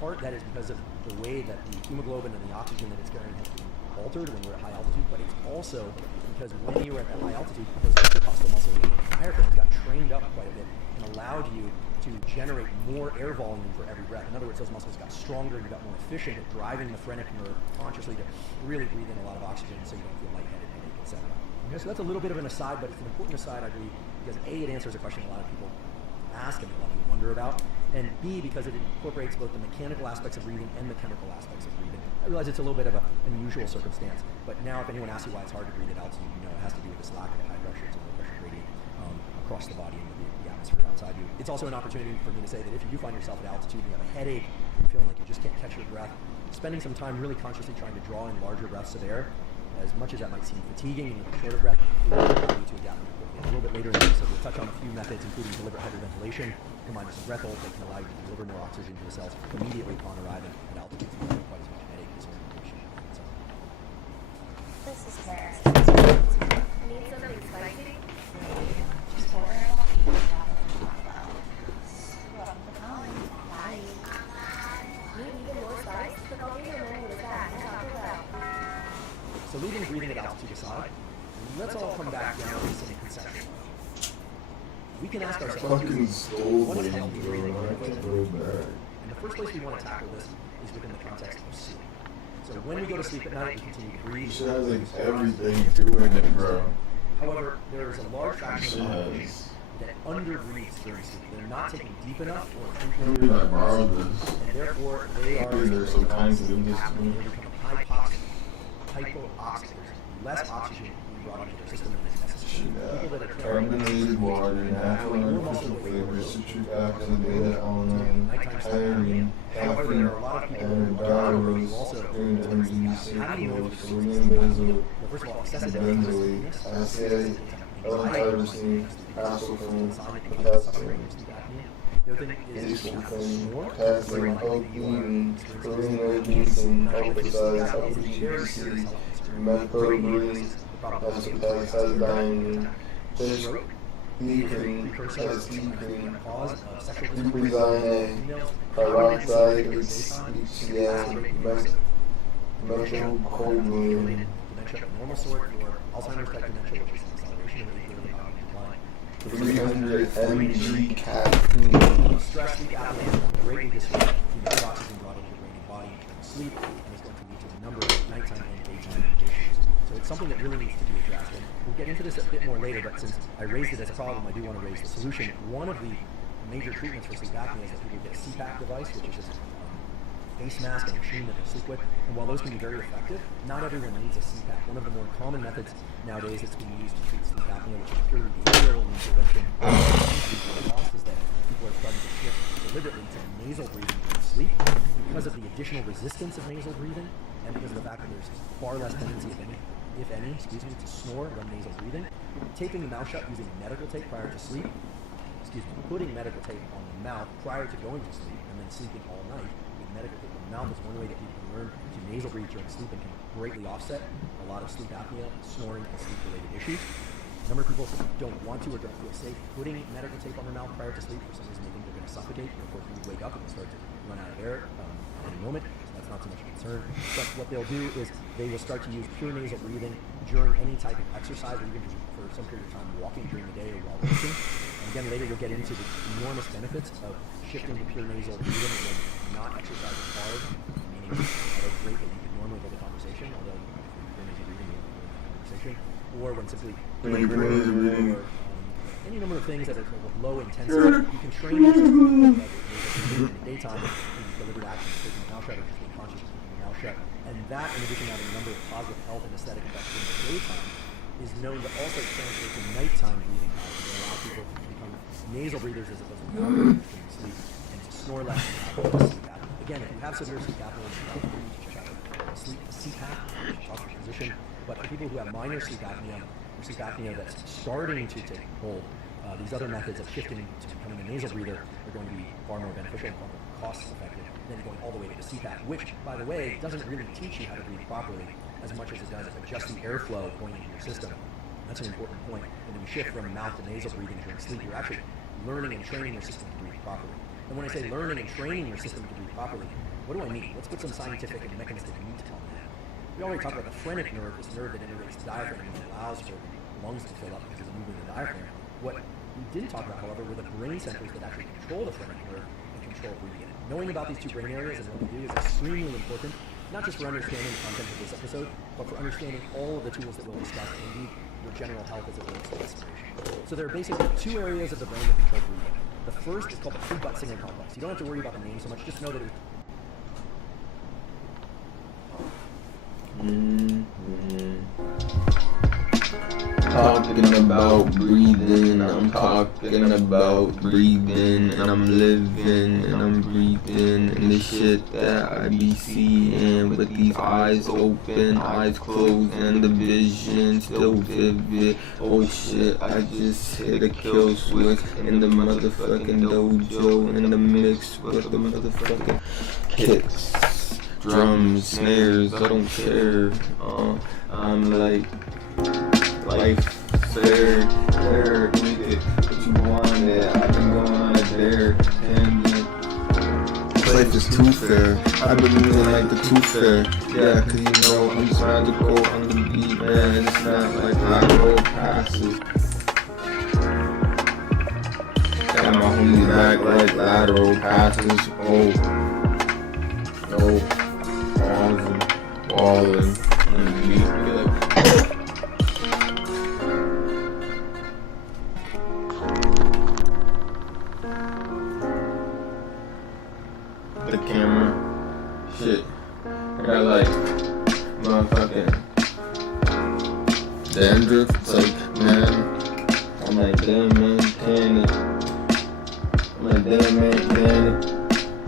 Part that is because of the way that the hemoglobin and the oxygen that it's carrying has been altered when we're at high altitude, but it's also because when you were at that high altitude, those intercostal muscles and diaphragms got trained up quite a bit and allowed you to generate more air volume for every breath. In other words, those muscles got stronger and you got more efficient at driving the phrenic nerve consciously to really breathe in a lot of oxygen so you don't feel lightheaded, headache, etc. Okay, so that's a little bit of an aside, but it's an important aside, I believe, because A, it answers a question a lot of people ask and a lot of people wonder about, and B, because it incorporates both the mechanical aspects of breathing and the chemical aspects of breathing. I realize it's a little bit of an unusual circumstance, but now if anyone asks you why it's hard to breathe at altitude, you know it has to do with this lack of high pressure to low pressure gradient across the body and the atmosphere outside you. It's also an opportunity for me to say that if you do find yourself at altitude and you have a headache, you're feeling like you just can't catch your breath, spending some time really consciously trying to draw in larger breaths of air, as much as that might seem fatiguing and with a shorter breath, will allow you to adapt more quickly. A little bit later in the episode, we'll touch on a few methods, including deliberate hyperventilation, combined with some breath hold that can allow you to deliver more oxygen to the cells immediately upon arriving at altitude, so you don't have quite as much headache, disorientation, and so on. This is Claire. Need something spicy? Just order it. Need even more spice? The volcano man was back and talked about. So leaving breathing at altitude aside, let's all come back down to some conception. We can ask ourselves, Fucking stole what is me, healthy bro. breathing? That's so bad. And the first place we want to tackle this is within the context of sleep. So when we go to sleep at night, we continue to breathe. Shit has like everything doing it, bro. However, there is a large fraction of the Shit population has. that underbreathes during sleep. They're not taking deep enough or Maybe frequently I enough, borrowed this. and therefore they are Maybe there's some kind to do this to me. they become hypoxic. Hypoxic. There's less oxygen being brought into their system than is necessary. People that are Carbonated water, natural and artificial flavors, citric acid, beta-alanine, iodine, caffeine, and gyrose, green energy, sucrose, sodium benzoate, Well, first of all, excessive benzoate, acetate, L-tyrosine, acetylcholine, potassium, The other thing is acetylcholine, potassium, L-theanine, choline, alpha-size, alpha-GPC, methylbrine, acetylcholine, ethylene, acetylcholine, huperzine, peroxide, HCl, methylcholine, dementia of normal sort or Alzheimer's type dementia, which is an acceleration of early cognitive decline. 300 mg caffeine. Stress, sleep apnea will greatly disrupt the amount of oxygen brought into the brain and body during sleep, and is going to lead to a number of nighttime and daytime issues. So it's something that really needs to be addressed. And we'll get into this a bit more later, but since I raised it as a problem, I do want to raise the solution. One of the major treatments for sleep apnea is that people get a CPAP device, which is just face mask and machine that they sleep with. And while those can be very effective, not everyone needs a CPAP. One of the more common methods nowadays that's being used to treat sleep apnea, which is purely behavioral intervention, the cost is that people people are starting to shift deliberately to nasal breathing during sleep because of the additional resistance of nasal breathing and because of the fact that there's far less tendency, if any, to snore when nasal breathing. Taping the mouth shut using medical tape prior to sleep, putting medical tape on the mouth prior to going to sleep and then sleeping all night with medical tape on the mouth is one way that people can learn to nasal breathe during sleep and can greatly offset a lot of sleep apnea, snoring, and sleep-related issues. A number of people don't want to or don't feel safe putting medical tape on their mouth prior to sleep. For some reason, they think they're going to suffocate, and of course, you would wake up and start to run out of air at any moment. So that's not so much a concern. But what they'll do is they will start to use pure nasal breathing during any type of exercise, or even just for some period of time walking during the day or while working. And again, later we'll get into the enormous benefits of shifting to pure nasal breathing when not exercising hard, meaning although great that you could normally hold a conversation, although pure nasal breathing you won't hold a conversation, or when simply or any number of things that are low intensity. You can train yourself in the daytime in deliberate actions, taking the mouth shut or just being conscious of keeping the mouth shut. And that, in addition to having a number of positive health and aesthetic effects during the daytime, is known to also transfer to nighttime breathing patterns and allow people to become nasal breathers as opposed to mouth breathers during sleep and to snore less and have less sleep apnea. Again, if you have severe sleep apnea, you need to check out sleep CPAP, talk to your physician. But for people who have minor sleep apnea, or sleep apnea that's starting to take hold, these other methods of shifting to becoming a nasal breather are going to be far more beneficial and far more cost effective than going all the way to the CPAP, which, by the way, doesn't really teach you how to breathe properly as much as it does adjust the airflow going into your system. That's an important point. And when you shift from mouth to nasal breathing during sleep, you're actually learning and training your system to breathe properly. And when I say learning and training your system to breathe properly, what do I mean? Let's put some scientific and mechanistic meat on that. We already talked about the phrenic nerve, this nerve that innervates the diaphragm and allows for the lungs to fill up because of moving the diaphragm. What we didn't talk about, however, were the brain centers that actually control the phrenic nerve and control breathing. Knowing about these two brain areas and what they do is extremely important, not just for understanding the content of this episode, but for understanding all of the tools that we'll discuss and indeed your general health as it relates to respiration. So there are basically two areas of the brain that control breathing. The first is called the pre-butt signaling complex. You don't have to worry about the name so much, just know that it Talking about breathing, I'm talking about breathing, and I'm living, and I'm breathing, and the shit that I be seeing with these eyes open, eyes closed, and the vision still vivid. Oh shit, I just hit a kill switch in the motherfucking dojo, in the mix with the motherfucking kicks. Drums, snares, I don't care. I'm like life fair, make it what you want it. I've been going on a dare, and life is too fair. I've been moving like the tooth fair. Yeah, cause you know I'm trying to go on the beat, man. It's not like lateral passes. Got my homies back like lateral passes. Ballin' on the beat, yeah. The camera, shit. I got like motherfucking dandruff. It's like, man, I'm like, damn man, can it? I'm like, damn man, can it?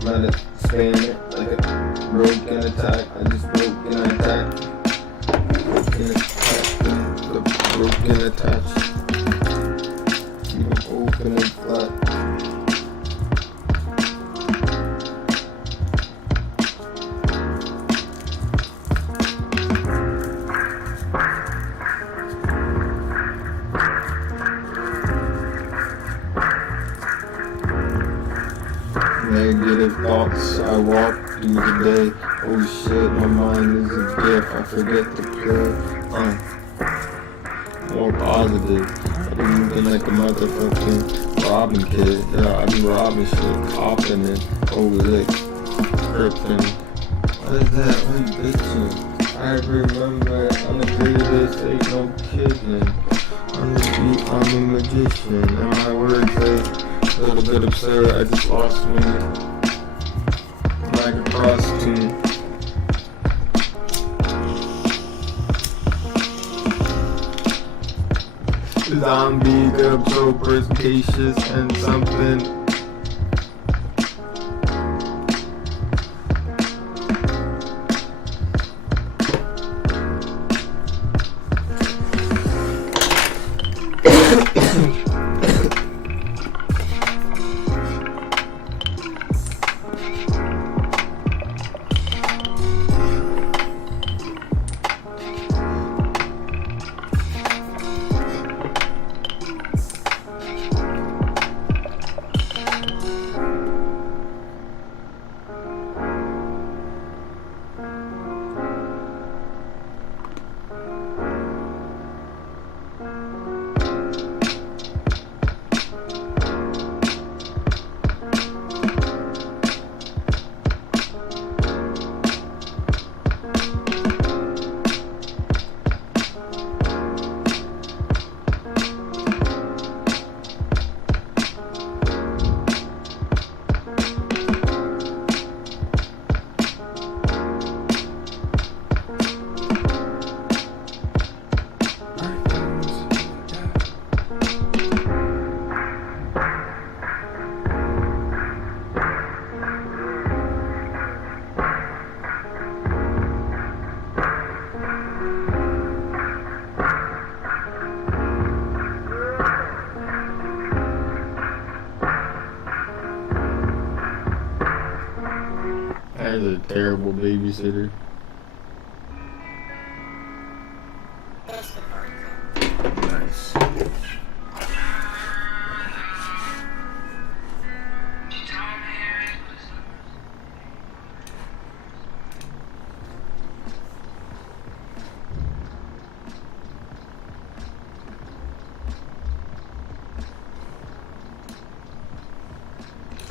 I'm about to span it like a broken attack. I just broke an attack. Broken attack. You open it flat. Negative thoughts, I walk through the day. Oh shit, my mind is a gift. I forget to play. More positive. I've been moving like a motherfucking robbing kid. Yeah, I be robbing shit, copping it, lick, tripping. What is that? What are you bitching? I remember I'm the greatest, ain't no kidding. On the beat, I'm a magician, and my words a little bit absurd. I just lost me like a costume. Zombie, they're so perspicacious and something babysitter. Nice.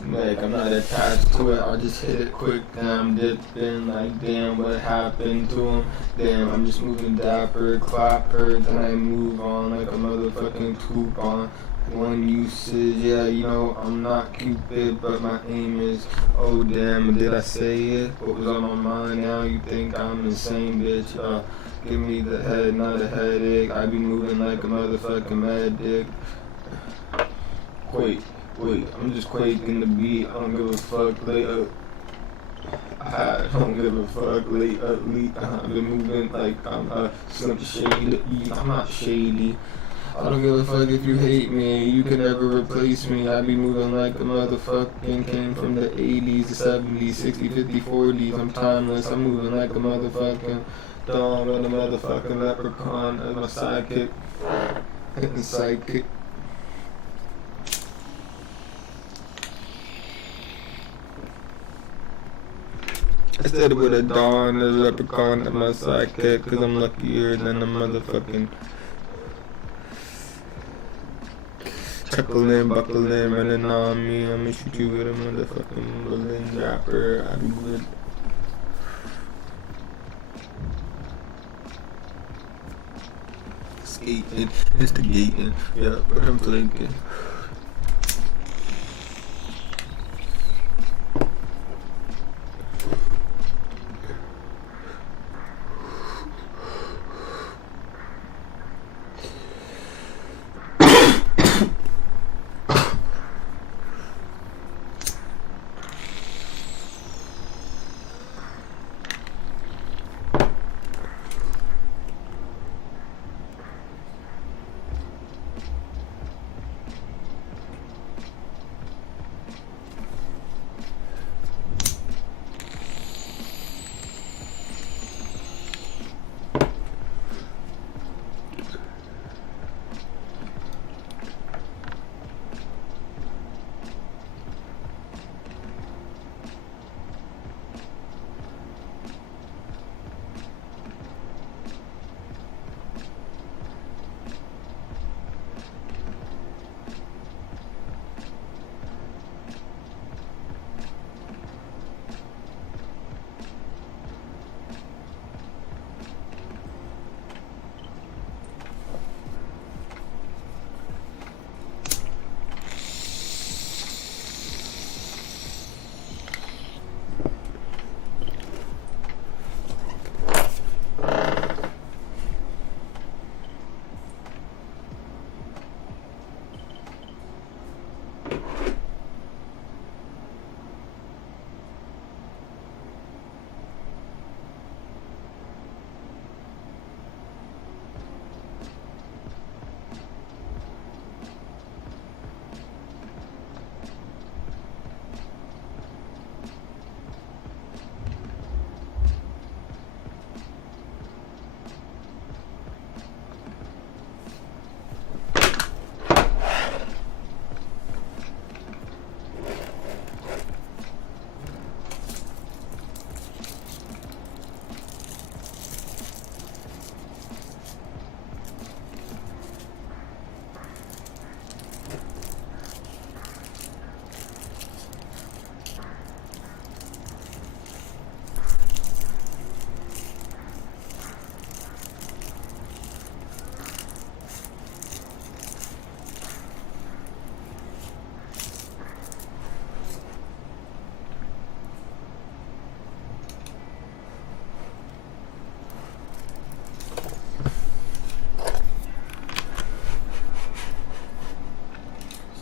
Like, I'm not attached to it, I just hit it quick, then I'm dipping, like, damn, what happened to him? Damn, I'm just moving dapper, clapper, then I move on like a motherfucking coupon. One usage, yeah, you know, I'm not Cupid, but my aim is, oh damn, did I say it? What was on my mind now? You think I'm insane, bitch? Give me the head, not a headache. I be moving like a motherfucking medic. Wait, I'm just quaking the beat. I don't give a fuck. I don't give a fuck. Lately, I've been moving like I'm some shady. I'm not shady. I don't give a fuck if you hate me. You can never replace me. I be moving like a motherfucking came from the 80s, the 70s, 60s, 50s, 40s. I'm timeless. I'm moving like a motherfucking dog on a motherfucking leprechaun as my sidekick. Sidekick. I said with a dawn, a leprechaun, and my sidekick, cause I'm luckier than a motherfucking chuckling, buckling, running on me. I'ma shoot you with a motherfucking bullet dapper. I be good. Skating, instigating, yeah, but I'm blinking.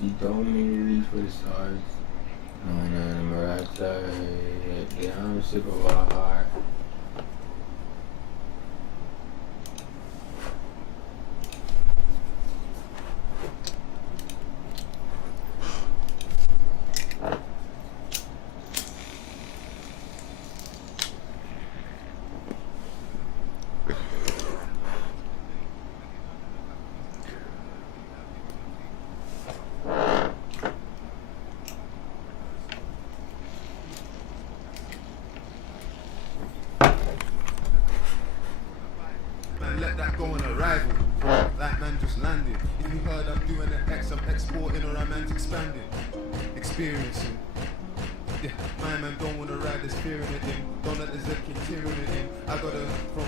She told me to reach for the stars. And then the mirage started. Yeah, I'm super wild hard. man, let that go on arrival. That man just landed. If you heard I'm doing an X, I'm exporting or a man's expanding. Experiencing. Yeah, my man don't wanna ride this fear in it in. Don't let the Zed keep tearing it in. I got a from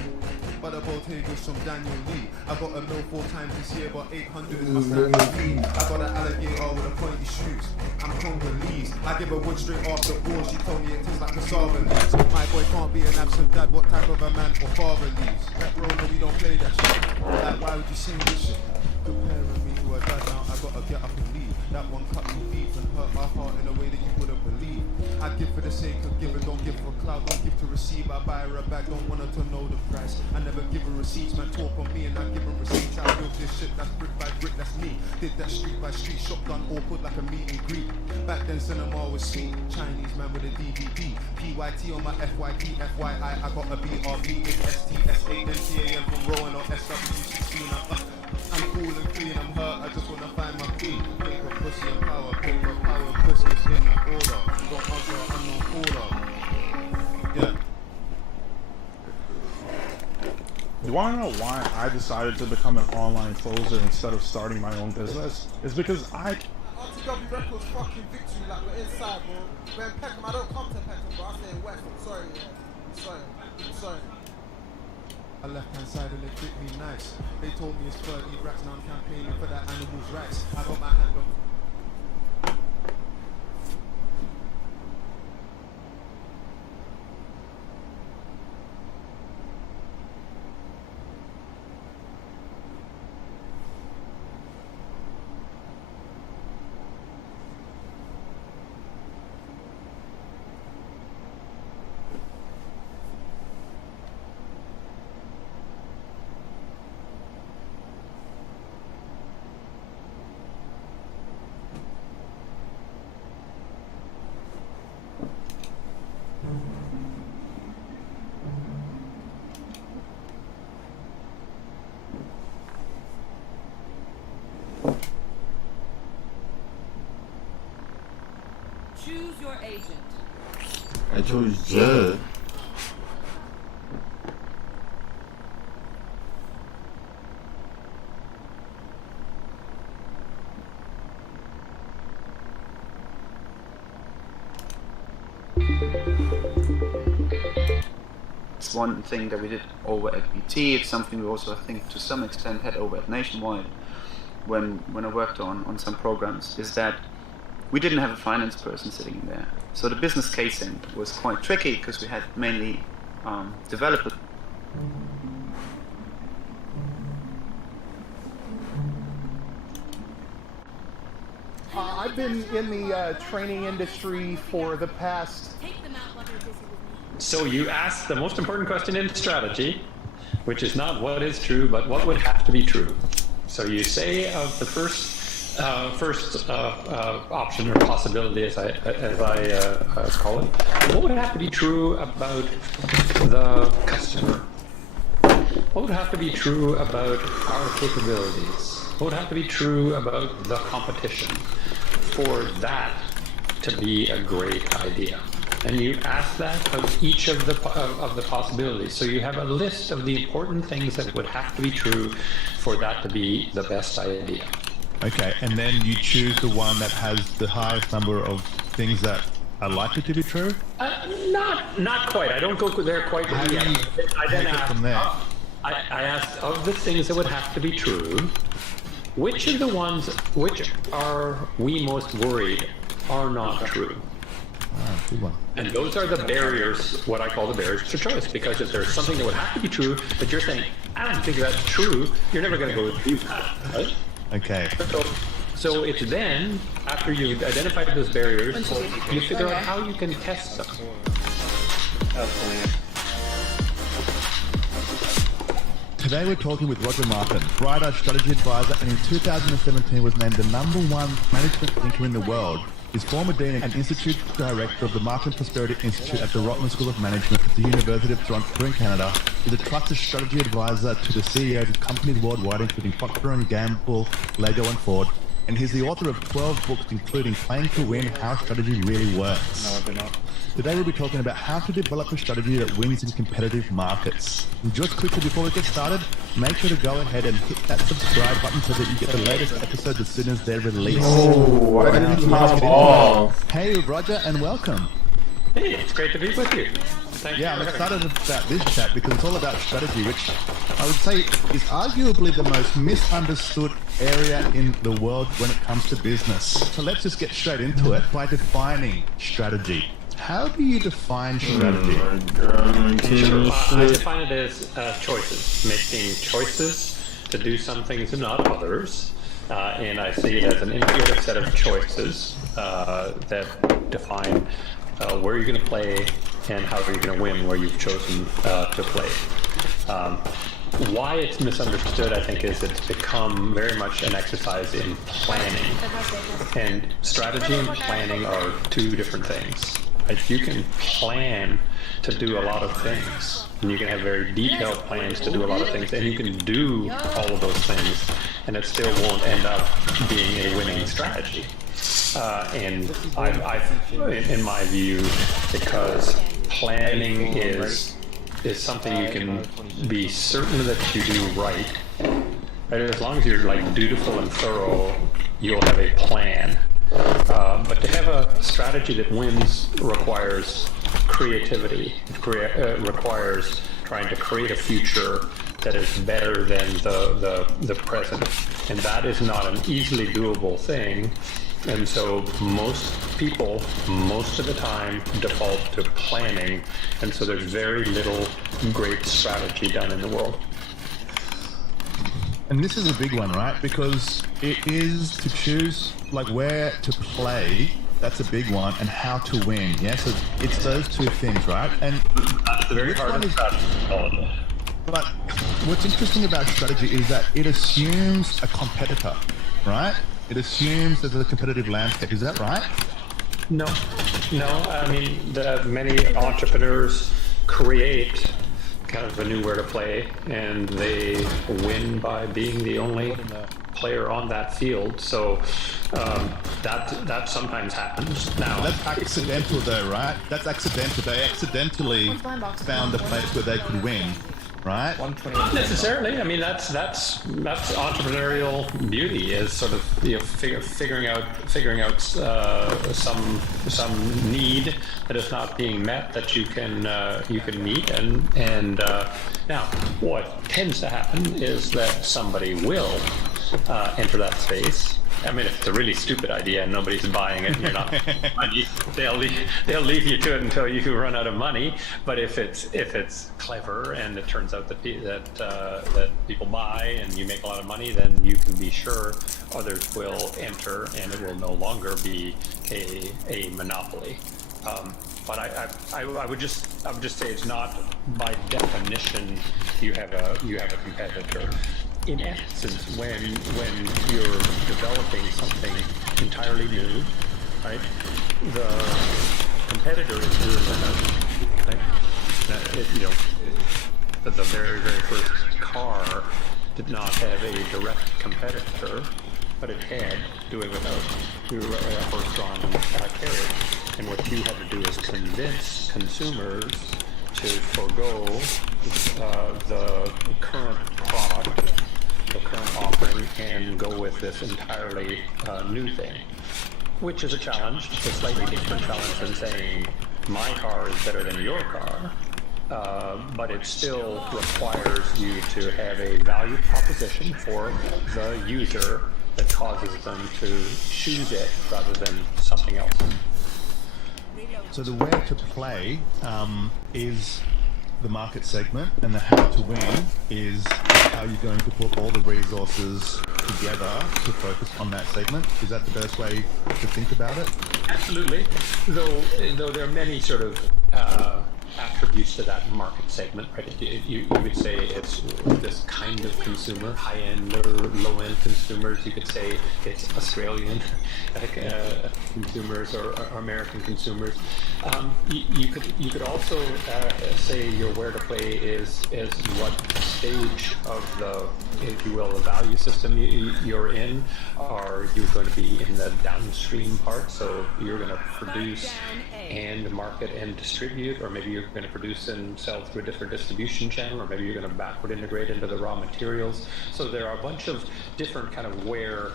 Butter Bottagos from Daniel Lee. I got a mill 4 times this year, but 800 is my standard fee. I got an alligator with a pointy shoes. I'm Congolese. I give a wood straight off the wall. She told me it tastes like cassava leaves. My boy can't be an absent dad. What type of a man or father leaves? That bro, no, we don't play that shit. Like, why would you sing this shit? Comparing me to a dad now, I gotta get up and leave. That one cut me deep and hurt my heart in a way that you wouldn't believe. I give for the sake of giving, don't give for clout, don't give to receive. I buy her a bag, don't want her to know the price. I never give her receipts, man talk on me and I give her receipts. I built this shit, that's brick by brick, that's me. Did that street by street, shotgun awkward like a meet and greet. Back then cinema was sweet, Chinese man with a DVD. PYT on my FYT, FYI, I got a BRB, it's STS8, NCAM from Rowan or SW16. I'm cool and clean, I'm hurt, I just wanna find my feet. Paper, pussy and power, pussy, it's in that order. Don't answer an unknown caller. Yeah. You wanna know why I decided to become an online closer instead of starting my own business? It's because RTW Records fucking victory, like we're inside, bro. We're in Peckham, I don't come to Peckham, bro. I stay in West, I'm sorry, yeah. I'm sorry. A left-hand side and it fit me nice. They told me it's 30 racks, now I'm campaigning for that animal's rights. I got my hand on. Choose your agent. I chose Jed. It's one thing that we did over at BT. It's something we also, I think, to some extent had over at Nationwide when I worked on some programs, is that we didn't have a finance person sitting in there. So the business casing was quite tricky because we had mainly developers. I've been in the training industry for the past... So you asked the most important question in strategy, which is not what is true, but what would have to be true. So you say of the first option or possibility, as I call it, what would have to be true about the customer? What would have to be true about our capabilities? What would have to be true about the competition for that to be a great idea? And you ask that of each of the possibilities. So you have a list of the important things that would have to be true for that to be the best idea. Okay, and then you choose the one that has the highest number of things that are likely to be true? Not quite. I don't go there quite yet. I then ask, from there? I asked of the things that would have to be true, which of the ones which are we most worried are not true? Good one. And those are the barriers, what I call the barriers to choice, because if there's something that would have to be true, but you're saying, I don't think that's true, you're never going to go do that, right? Okay. So it's then, after you've identified those barriers, you figure out how you can test them. Today we're talking with Roger Martin, Bright strategy advisor, and in 2017 was named the #1 management thinker in the world. He's former dean and institute director of the Martin Prosperity Institute at the Rotman School of Management at the University of Toronto in Canada. He's a trusted strategy advisor to the CEOs of companies worldwide, including Procter & Gamble, Lego, and Ford. And he's the author of 12 books, including Playing to Win: How Strategy Really Works. No, I do not. Today we'll be talking about how to develop a strategy that wins in competitive markets. And just quickly before we get started, make sure to go ahead and hit that subscribe button so that you get the latest episodes as soon as they're released. Oh, I Now, didn't let's have get all. into it. Hey Roger, and welcome. Hey, it's great to be with you. Thank Yeah, you. I'm excited about this chat because it's all about strategy, which I would say is arguably the most misunderstood area in the world when it comes to business. So let's just get straight into it by defining strategy. How do you define strategy? Sure. I define it as choices, making choices to do some things and not others. And I see it as an integrated set of choices that define where you're going to play and how you're going to win where you've chosen to play. Why it's misunderstood, I think, is it's become very much an exercise in planning. And strategy and planning are two different things. Right? You can plan to do a lot of things, and you can have very detailed plans to do a lot of things, and you can do all of those things, and it still won't end up being a winning strategy. And in my view, because planning is something you can be certain that you do right. As long as you're like dutiful and thorough, you'll have a plan. But to have a strategy that wins requires creativity. It requires trying to create a future that is better than the present, and that is not an easily doable thing. And so most people, most of the time, default to planning, and so there's very little great strategy done in the world. And this is a big one, right? Because it is to choose like where to play. That's a big one, and how to win. Yeah, so it's those two things, right? And that's the very hard strategy. But what's interesting about strategy is that it assumes a competitor, right? It assumes there's a competitive landscape. Is that right? No. I mean, many entrepreneurs create kind of a new where to play, and they win by being the only player on that field. So that sometimes happens. Now that's accidental, though, right? That's accidental. They accidentally found a place where they could win. Right? Not necessarily. I mean, that's entrepreneurial beauty, is sort of figuring out some need that is not being met that you can meet, and now what tends to happen is that somebody will enter that space. I mean, if it's a really stupid idea and nobody's buying it, and you're not, they'll leave you to it until you run out of money. But if it's clever and it turns out that people buy and you make a lot of money, then you can be sure others will enter, and it will no longer be a monopoly. But I would just say it's not by definition you have a competitor. In essence, when you're developing something entirely new, right, the competitor is doing that, right? The very first car did not have a direct competitor, but it had doing without a horse-drawn carriage. And what you had to do is convince consumers to forego the current product, the current offering, and go with this entirely new thing, which is a challenge, a slightly different challenge than saying my car is better than your car, but it still requires you to have a value proposition for the user that causes them to choose it rather than something else. So the where to play is the market segment, and the how to win is how you're going to put all the resources together to focus on that segment. Is that the best way to think about it? Absolutely. Though there are many sort of attributes used to that market segment, right? You would say it's this kind of consumer, high-end or low-end consumers. You could say it's Australian consumers or American consumers. You could also say your where to play is what stage of the, if you will, the value system you're in. Are you going to be in the downstream part? So you're going to produce and market and distribute, or maybe you're going to produce and sell through a different distribution channel, or maybe you're going to backward integrate into the raw materials. So there are a bunch of different kind of where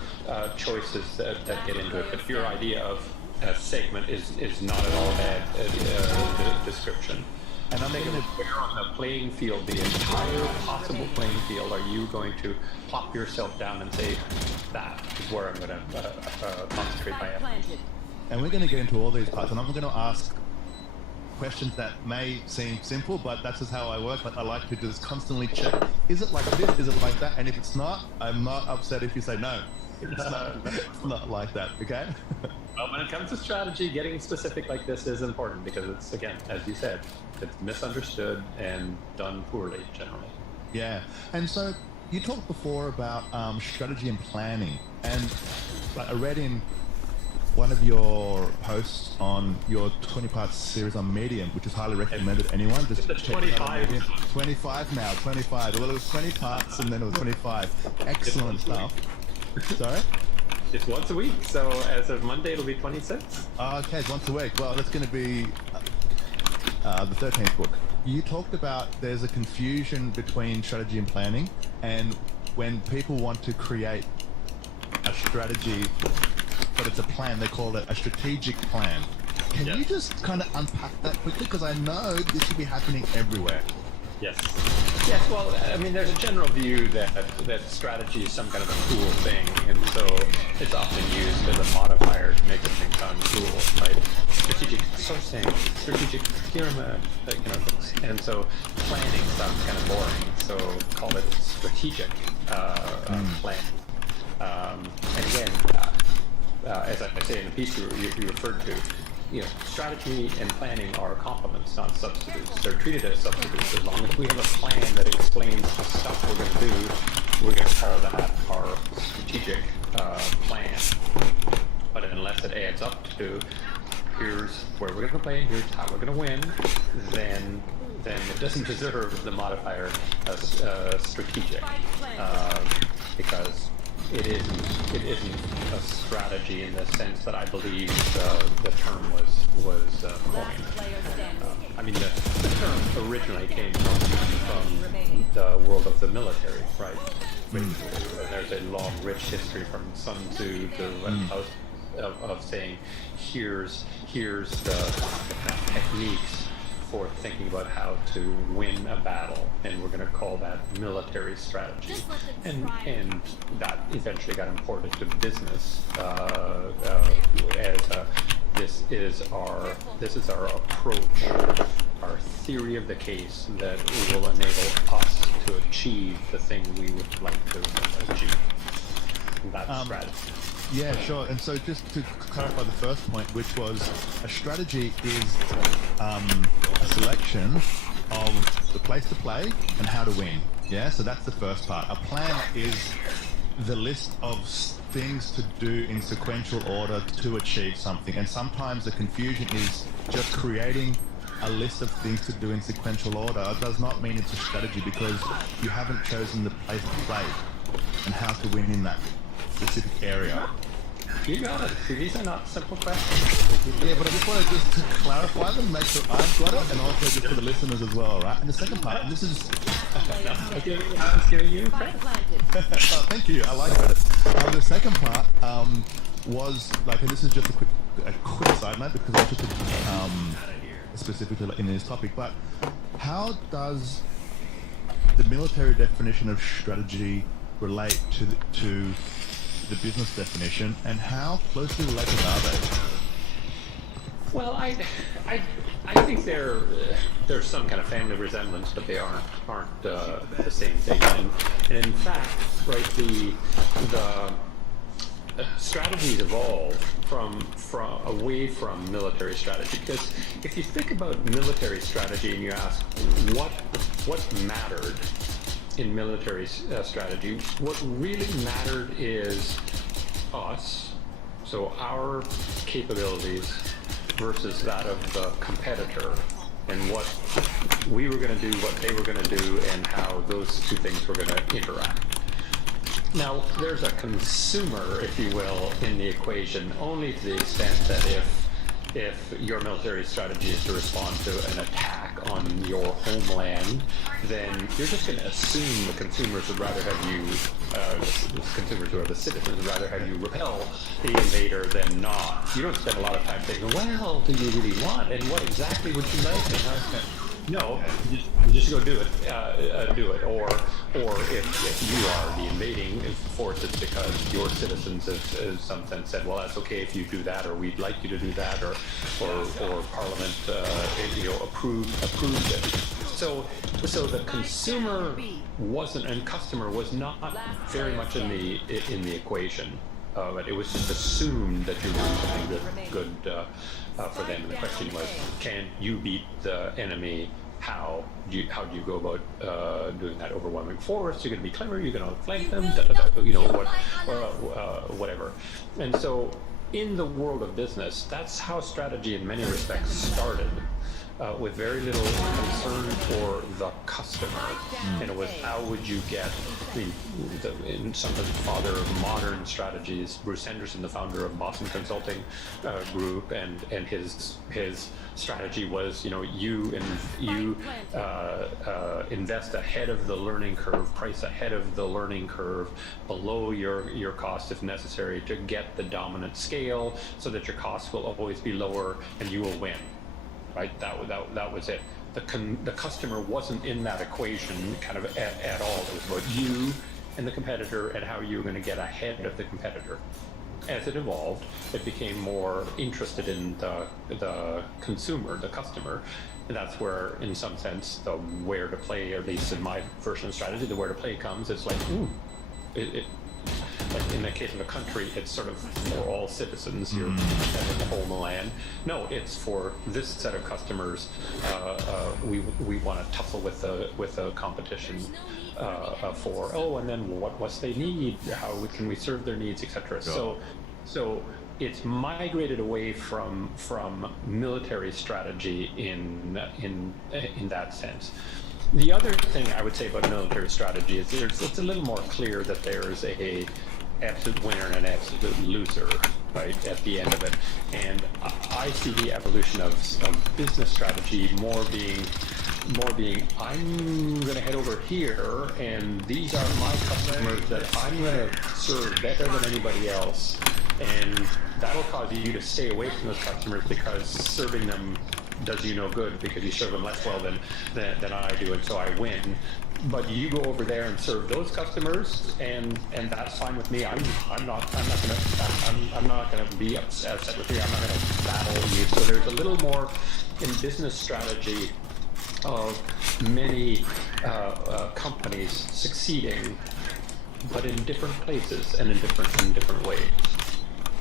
choices that get into it. But your idea of a segment is not at all bad description. And I'm making it where on the playing field, the entire possible playing field, are you going to plop yourself down and say, that is where I'm going to concentrate my effort. And we're going to get into all these parts, and I'm going to ask questions that may seem simple, but that's just how I work. But I like to just constantly check, is it like this, is it like that? And if it's not, I'm not upset if you say no. It's not like that, okay? Well, when it comes to strategy, getting specific like this is important because it's, again, as you said, it's misunderstood and done poorly generally. Yeah, and so you talked before about strategy and planning, and I read in one of your posts on your 20-part series on Medium, which is highly recommended to anyone. Just it's 25. 25 now, 25. Well, it was 20 parts and then it was 25. Excellent stuff. Sorry? It's once a week, so as of Monday it'll be 26. Okay, it's once a week. Well, that's going to be the 13th book. You talked about there's a confusion between strategy and planning, and when people want to create a strategy, but it's a plan, they call it a strategic plan. Can you just kind of unpack that quickly? Because I know this should be happening everywhere. Yes. Yes, well, I mean, there's a general view that strategy is some kind of a cool thing, and so it's often used as a modifier to make something sound cool, right? Strategic sourcing, strategic procurement, and so planning sounds kind of boring, so call it strategic plan. And again, as I say in the piece you referred to, strategy and planning are complements, not substitutes. They're treated as substitutes. As long as we have a plan that explains the stuff we're going to do, we're going to call that our strategic plan. But unless it adds up to, here's where we're going to play, here's how we're going to win, then it doesn't deserve the modifier strategic, because it isn't a strategy in the sense that I believe the term was coined. I mean, the term originally came from the world of the military, right? There's a long, rich history from Sun Tzu to of saying, here's the techniques for thinking about how to win a battle, and we're going to call that military strategy, and that eventually got imported to business this is our approach, our theory of the case that will enable us to achieve the thing we would like to achieve. That's strategy. Yeah, sure. And so just to clarify the first point, which was a strategy is a selection of the place to play and how to win. Yeah, so that's the first part. A plan is the list of things to do in sequential order to achieve something. And sometimes the confusion is just creating a list of things to do in sequential order. It does not mean it's a strategy, because you haven't chosen the place to play and how to win in that specific area. You got it. See, these are not simple questions. Yeah, but I just want to clarify them, make sure I've got it, and also just for the listeners as well, right? And the second part, and this is... I was giving you credit. Oh, thank you, I like credit. The second part was, and this is just a quick side note, because I'm just specifically in this topic, but how does the military definition of strategy relate to the business definition, and how closely related are they? Well, I think there's some kind of family resemblance, but they aren't the same thing. And in fact, right, strategies evolved from away from military strategy, because if you think about military strategy and you ask what mattered in military strategy, what really mattered is us, so our capabilities versus that of the competitor, and what we were going to do, what they were going to do, and how those two things were going to interact. Now, there's a consumer, if you will, in the equation, only to the extent that if your military strategy is to respond to an attack on your homeland, then you're just going to assume the consumers would rather have you, the consumers who are the citizens would rather have you repel the invader than not. You don't spend a lot of time thinking, well, do you really want, and what exactly would you like, and how no, just go do it. Or if you are the invading forces because your citizens have in some sense said, well, that's okay if you do that, or we'd like you to do that, or Parliament approved it. So the consumer wasn't, and customer was not very much in the equation. But it was just assumed that you're doing something good for them. And the question was, can you beat the enemy? How do you go about doing that? Overwhelming force? You're going to be clever. You're going to flank them. Whatever. And so, in the world of business, that's how strategy, in many respects, started. With very little concern for the customer, and it was how would you get, in some of the father of modern strategies, Bruce Henderson, the founder of Boston Consulting Group, and his strategy was, you invest ahead of the learning curve, price ahead of the learning curve, below your cost if necessary, to get the dominant scale, so that your costs will always be lower and you will win. Right, that was it. The customer wasn't in that equation kind of at all. It was about you and the competitor and how you were going to get ahead of the competitor. As it evolved, it became more interested in the consumer, the customer, and that's where, in some sense, the where to play, or at least in my version of strategy, the where to play comes. It's like, like in the case of a country, it's sort of for all citizens, you're in the homeland. No, it's for this set of customers. We want to tussle with the competition and then what they need, how can we serve their needs, etc. So it's migrated away from military strategy in that sense. The other thing I would say about military strategy is it's a little more clear that there's a absolute winner and an absolute loser, right, at the end of it. And I see the evolution of business strategy more being I'm going to head over here, and these are my customers that I'm going to serve better than anybody else, and that'll cause you to stay away from those customers because serving them does you no good, because you serve them less well than I do, and so I win. But you go over there and serve those customers, and that's fine with me. I'm not gonna be upset with you. I'm not gonna battle you. So there's a little more in business strategy of many companies succeeding, but in different places and in different ways.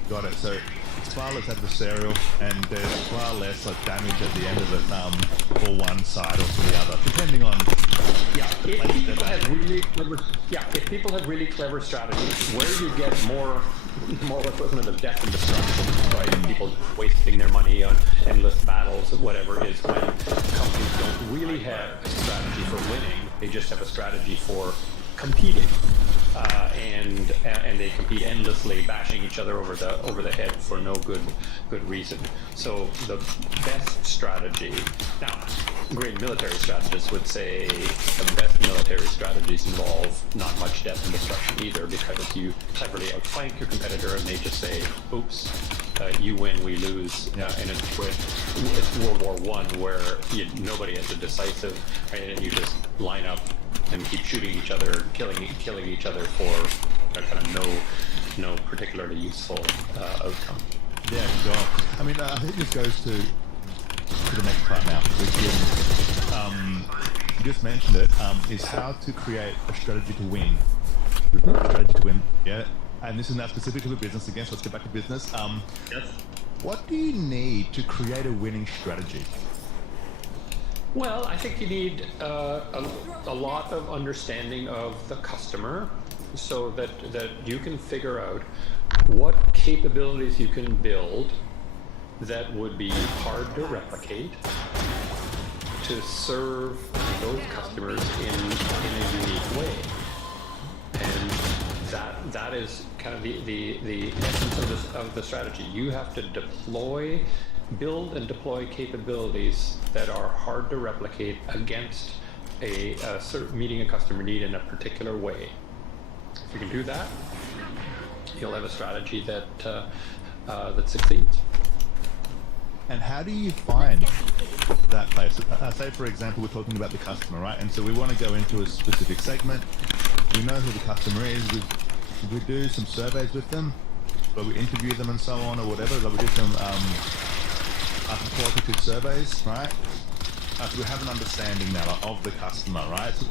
Got it. So it's far less adversarial, and there's far less damage at the end of it for one side or for the other, depending on. If people have really clever strategies, where you get more equivalent of death and destruction, right? People wasting their money on endless battles, whatever, is when companies don't really have a strategy for winning. They just have a strategy for competing. And they compete endlessly, bashing each other over the head for no good reason. So the best strategy, now, great military strategists would say the best military strategies involve not much death and destruction either, because you cleverly outflank your competitor and they just say, oops, you win, we lose, and it's World War I, where nobody has a decisive, right, and you just line up and keep shooting each other, killing each other for kind of no particularly useful outcome. Yeah, God. I mean, I think this goes to the next part now, which is, you just mentioned it, is how to create a strategy to win. Strategy to win, yeah. and this is now specifically for business again, so let's get back to business. Yes. What do you need to create a winning strategy? Well, I think you need a lot of understanding of the customer so that you can figure out what capabilities you can build that would be hard to replicate to serve those customers in a unique way. And that is kind of the essence of the strategy. You have to build and deploy capabilities that are hard to replicate against meeting a customer need in a particular way. If you can do that, you'll have a strategy that succeeds. And how do you find that place? Say, for example, we're talking about the customer, right? And so we want to go into a specific segment. We know who the customer is. We do some surveys with them, but we interview them and so on or whatever. Like we do some qualitative surveys, right? So we have an understanding now of the customer, right? So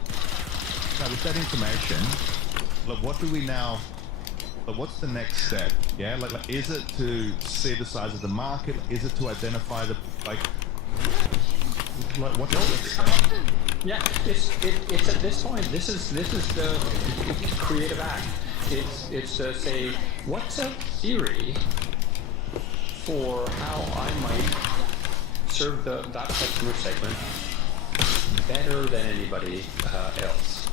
now with that information, like what do we now? What's the next step? Yeah, like is it to see the size of the market? Is it to identify the what's the next step? Yeah, it's at this point. This is the creative act. It's to say what's a theory for how I might serve that customer segment better than anybody else.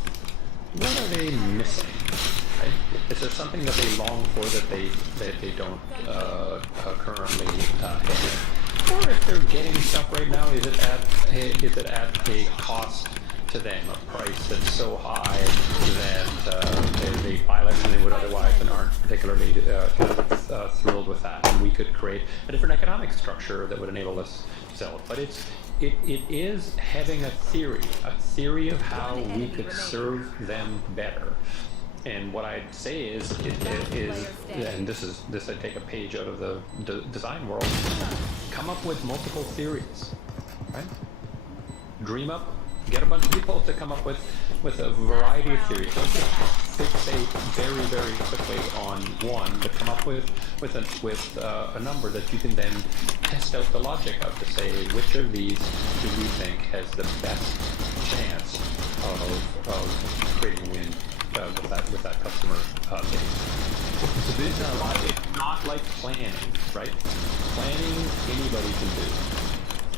What are they missing? Right? Is there something that they long for that they don't currently have? Or if they're getting stuff right now, is it at a cost to them, a price that's so high that they buy less than they would otherwise and aren't particularly thrilled with that? And we could create a different economic structure that would enable us to sell it. But it is having a theory of how we could serve them better. And what I'd say is, and this I take a page out of the design world, come up with multiple theories, right? Dream up, get a bunch of people to come up with a variety of theories. Don't just fixate very, very quickly on one, but come up with a number that you can then test out the logic of to say which of these do we think has the best chance of creating a win. With that customer base. So it's not like planning, right? Planning anybody can do.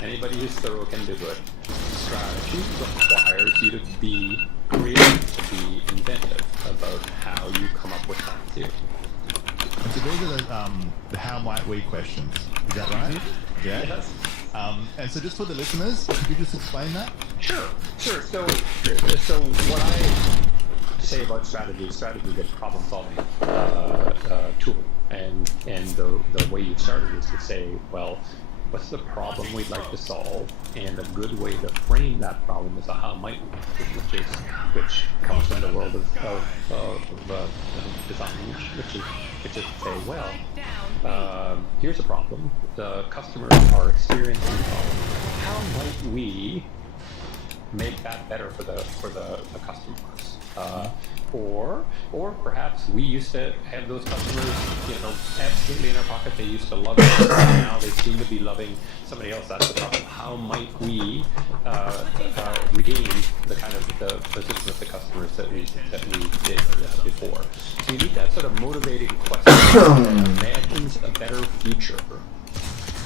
Anybody who's thorough can do it. Strategy requires you to be creative, to be inventive about how you come up with that theory. And so these are the how might we questions. Is that right? Mm-hmm. Yeah. Yes. And so just for the listeners, could you just explain that? Sure. So what I say about strategy is a problem solving tool, and the way you started is to say, well, what's the problem we'd like to solve, and a good way to frame that problem is a how might we, which comes from the world of design, which is to say, well, here's a problem, the customers are experiencing a problem, how might we make that better for the customers? Or perhaps we used to have those customers, absolutely in our pocket. They used to love it. Now they seem to be loving somebody else. That's the problem. How might we regain the kind of the position with the customers that we did before? So you need that sort of motivating question that imagines a better future.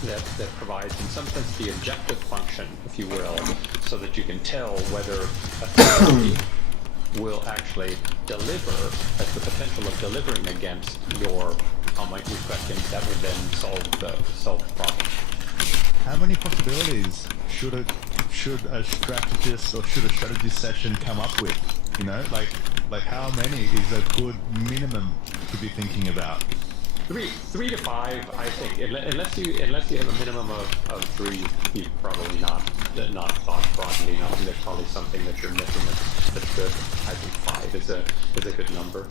That provides, in some sense, the objective function, if you will, so that you can tell whether a theory will actually deliver, has the potential of delivering against your how might we question that would then solve the problem. How many possibilities should a strategist or should a strategy session come up with? Like how many is a good minimum to be thinking about? 3 to 5, I think. Unless you have a minimum of 3, you've probably not thought broadly enough, and there's probably something that you're missing that's good. I think 5 is a good number.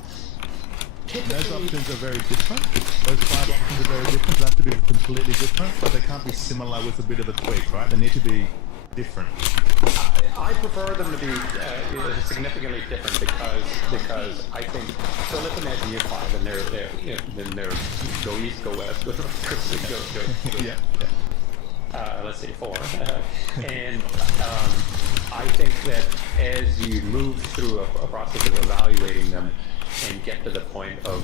Those options are very different. Those 5 options are very different. They have to be completely different, but they can't be similar with a bit of a tweak, right? They need to be different. I prefer them to be significantly different because I think so. Let's imagine you have 5, and then they're go east, go west, go north, go. Yeah. Let's say 4, and I think that as you move through a process of evaluating them and get to the point of,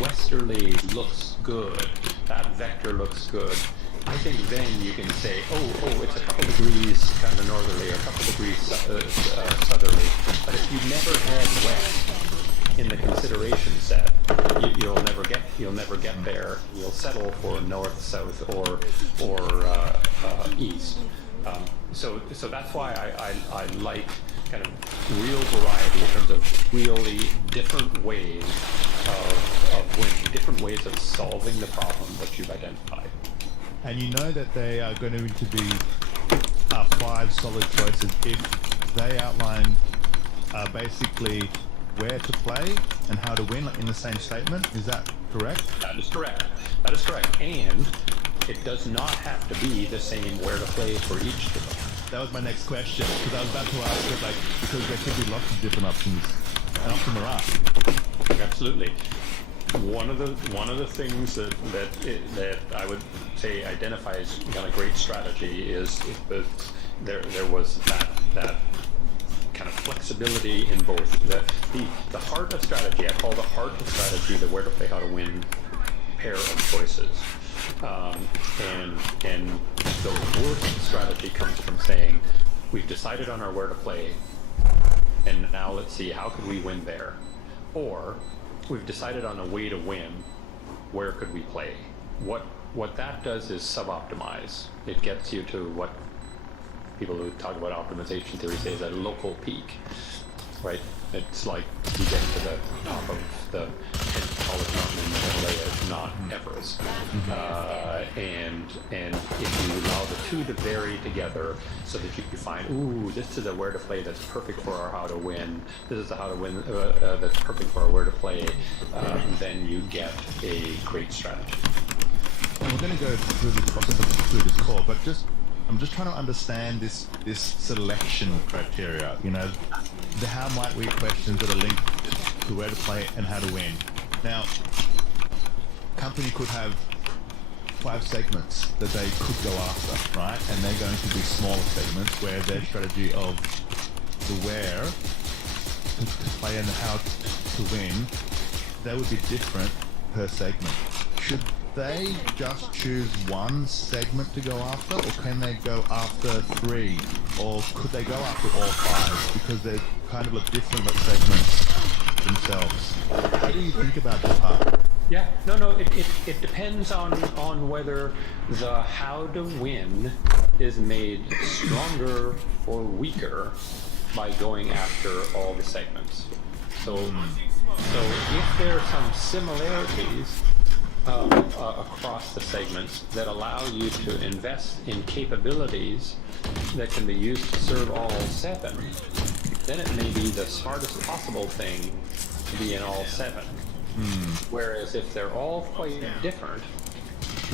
westerly looks good, that vector looks good, I think then you can say, oh, it's a couple degrees kind of northerly or a couple degrees southerly. But if you never had west in the consideration set, you'll never get there. You'll settle for north, south, or east. So that's why I like kind of real variety in terms of really different ways of winning, different ways of solving the problem that you've identified. And you know that they are going to be 5 solid choices if they outline basically where to play and how to win in the same statement. Is that correct? That is correct. That is correct. And it does not have to be the same where to play for each of them. That was my next question, because I was about to ask it, because there could be lots of different options, and often there are. Absolutely. One of the things that I would say identifies kind of great strategy is that there was that kind of flexibility in both the heart of strategy. I call the heart of strategy the where to play, how to win pair of choices. And the worst strategy comes from saying we've decided on our where to play, and now let's see how could we win there, or we've decided on a way to win, where could we play? What that does is sub-optimize. It gets you to what people who talk about optimization theory say is a local peak, right? It's like you get to the top of the tallest mountain in the Himalayas, not Everest. And if you allow the two to vary together so that you can find, this is a where to play that's perfect for our how to win, this is a how to win that's perfect for our where to play, then you get a great strategy. And we're going to go through this process through this call, but I'm just trying to understand this selection criteria, the how might we questions that are linked to where to play and how to win. Now, company could have 5 segments that they could go after, right? And they're going to be smaller segments where their strategy of the where to play and how to win, that would be different per segment. Should they just choose one segment to go after, or can they go after 3, or could they go after all 5 because they're kind of different segments themselves? How do you think about that part? Yeah, no, it depends on whether the how to win is made stronger or weaker by going after all the segments. So if there are some similarities across the segments that allow you to invest in capabilities that can be used to serve all 7, then it may be the smartest possible thing to be in all 7. Whereas if they're all quite different,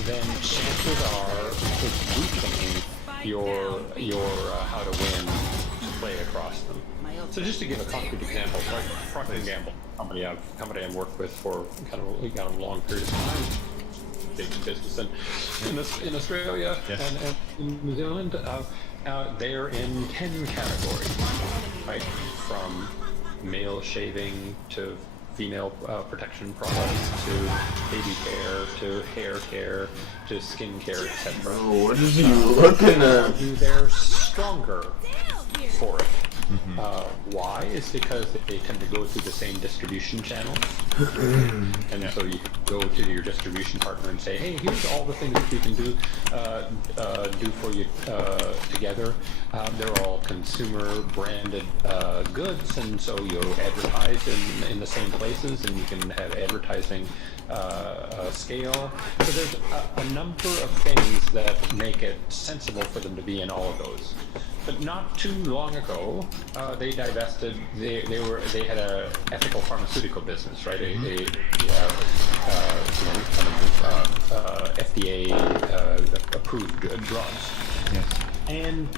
then chances are it's weakening your how to win play across them. So just to give a concrete example, Procter & Gamble, company I've worked with for kind of a long period of time, big business, and in Australia and in New Zealand, they're in 10 categories, right? From male shaving to female protection products to baby care to hair care to skin care, etc. What is he looking at? They're stronger for it. Why? It's because they tend to go through the same distribution channel. And so you go to your distribution partner and say, hey, here's all the things that we can do for you together. They're all consumer branded goods, and so you'll advertise in the same places, and you can have advertising scale. So there's a number of things that make it sensible for them to be in all of those. But not too long ago, they divested. They had a ethical pharmaceutical business, right? FDA approved drugs. Yes. And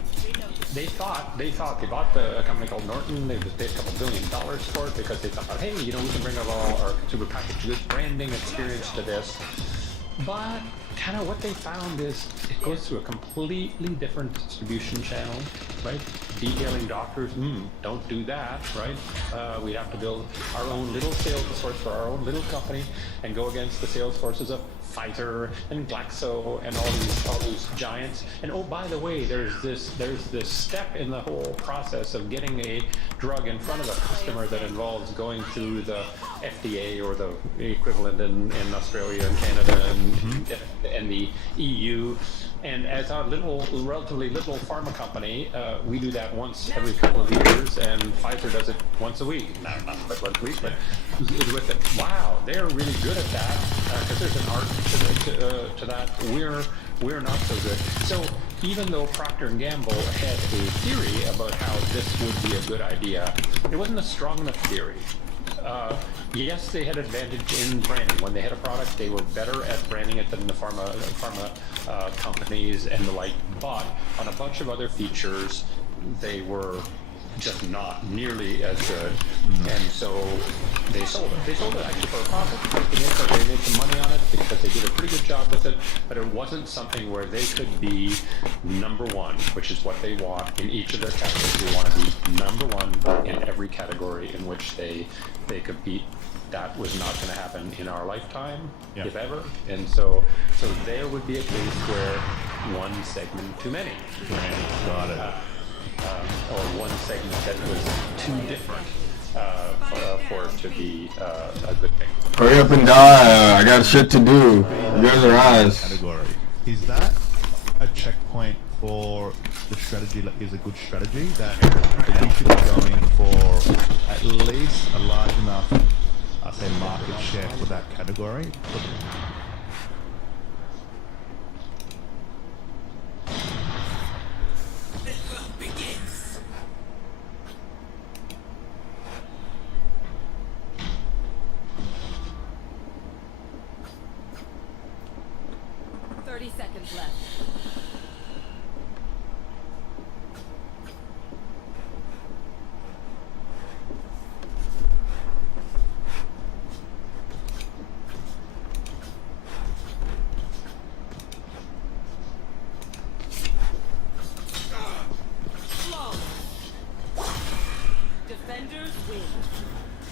they thought they bought a company called Norton. They paid a couple $1 billion for it because they thought, hey, we can bring our consumer packaged goods branding experience to this. But kind of what they found is it goes through a completely different distribution channel, right? Detailing doctors, don't do that, right? We have to build our own little sales force for our own little company and go against the sales forces of Pfizer and Glaxo and all these giants. And oh, by the way, there's this step in the whole process of getting a drug in front of a customer that involves going through the FDA or the equivalent in Australia and Canada and the EU. And as a relatively little pharma company, we do that once every couple of years, and Pfizer does it once a week. Not once a week, but with it. Wow, they're really good at that because there's an art to that. We're not so good. So even though Procter & Gamble had a theory about how this would be a good idea, it wasn't a strong enough theory. Yes, they had advantage in branding. When they had a product, they were better at branding it than the pharma companies and the like. But on a bunch of other features, they were just not nearly as good. And so they sold it. They sold it actually for a profit. They made some money on it because they did a pretty good job with it. But it wasn't something where they could be number one, which is what they want in each of their categories. They want to be number one in every category in which they compete. That was not going to happen in our lifetime, if ever. And so there would be a case where one segment too many. Got it. Or one segment that was too different for it to be a good thing. Hurry up and die. I got shit to do. You guys are eyes. Category. Is that a checkpoint for the strategy that is a good strategy that you should be going for at least a large enough, I say, market share for that category? Begins. 30 seconds left. Defenders win.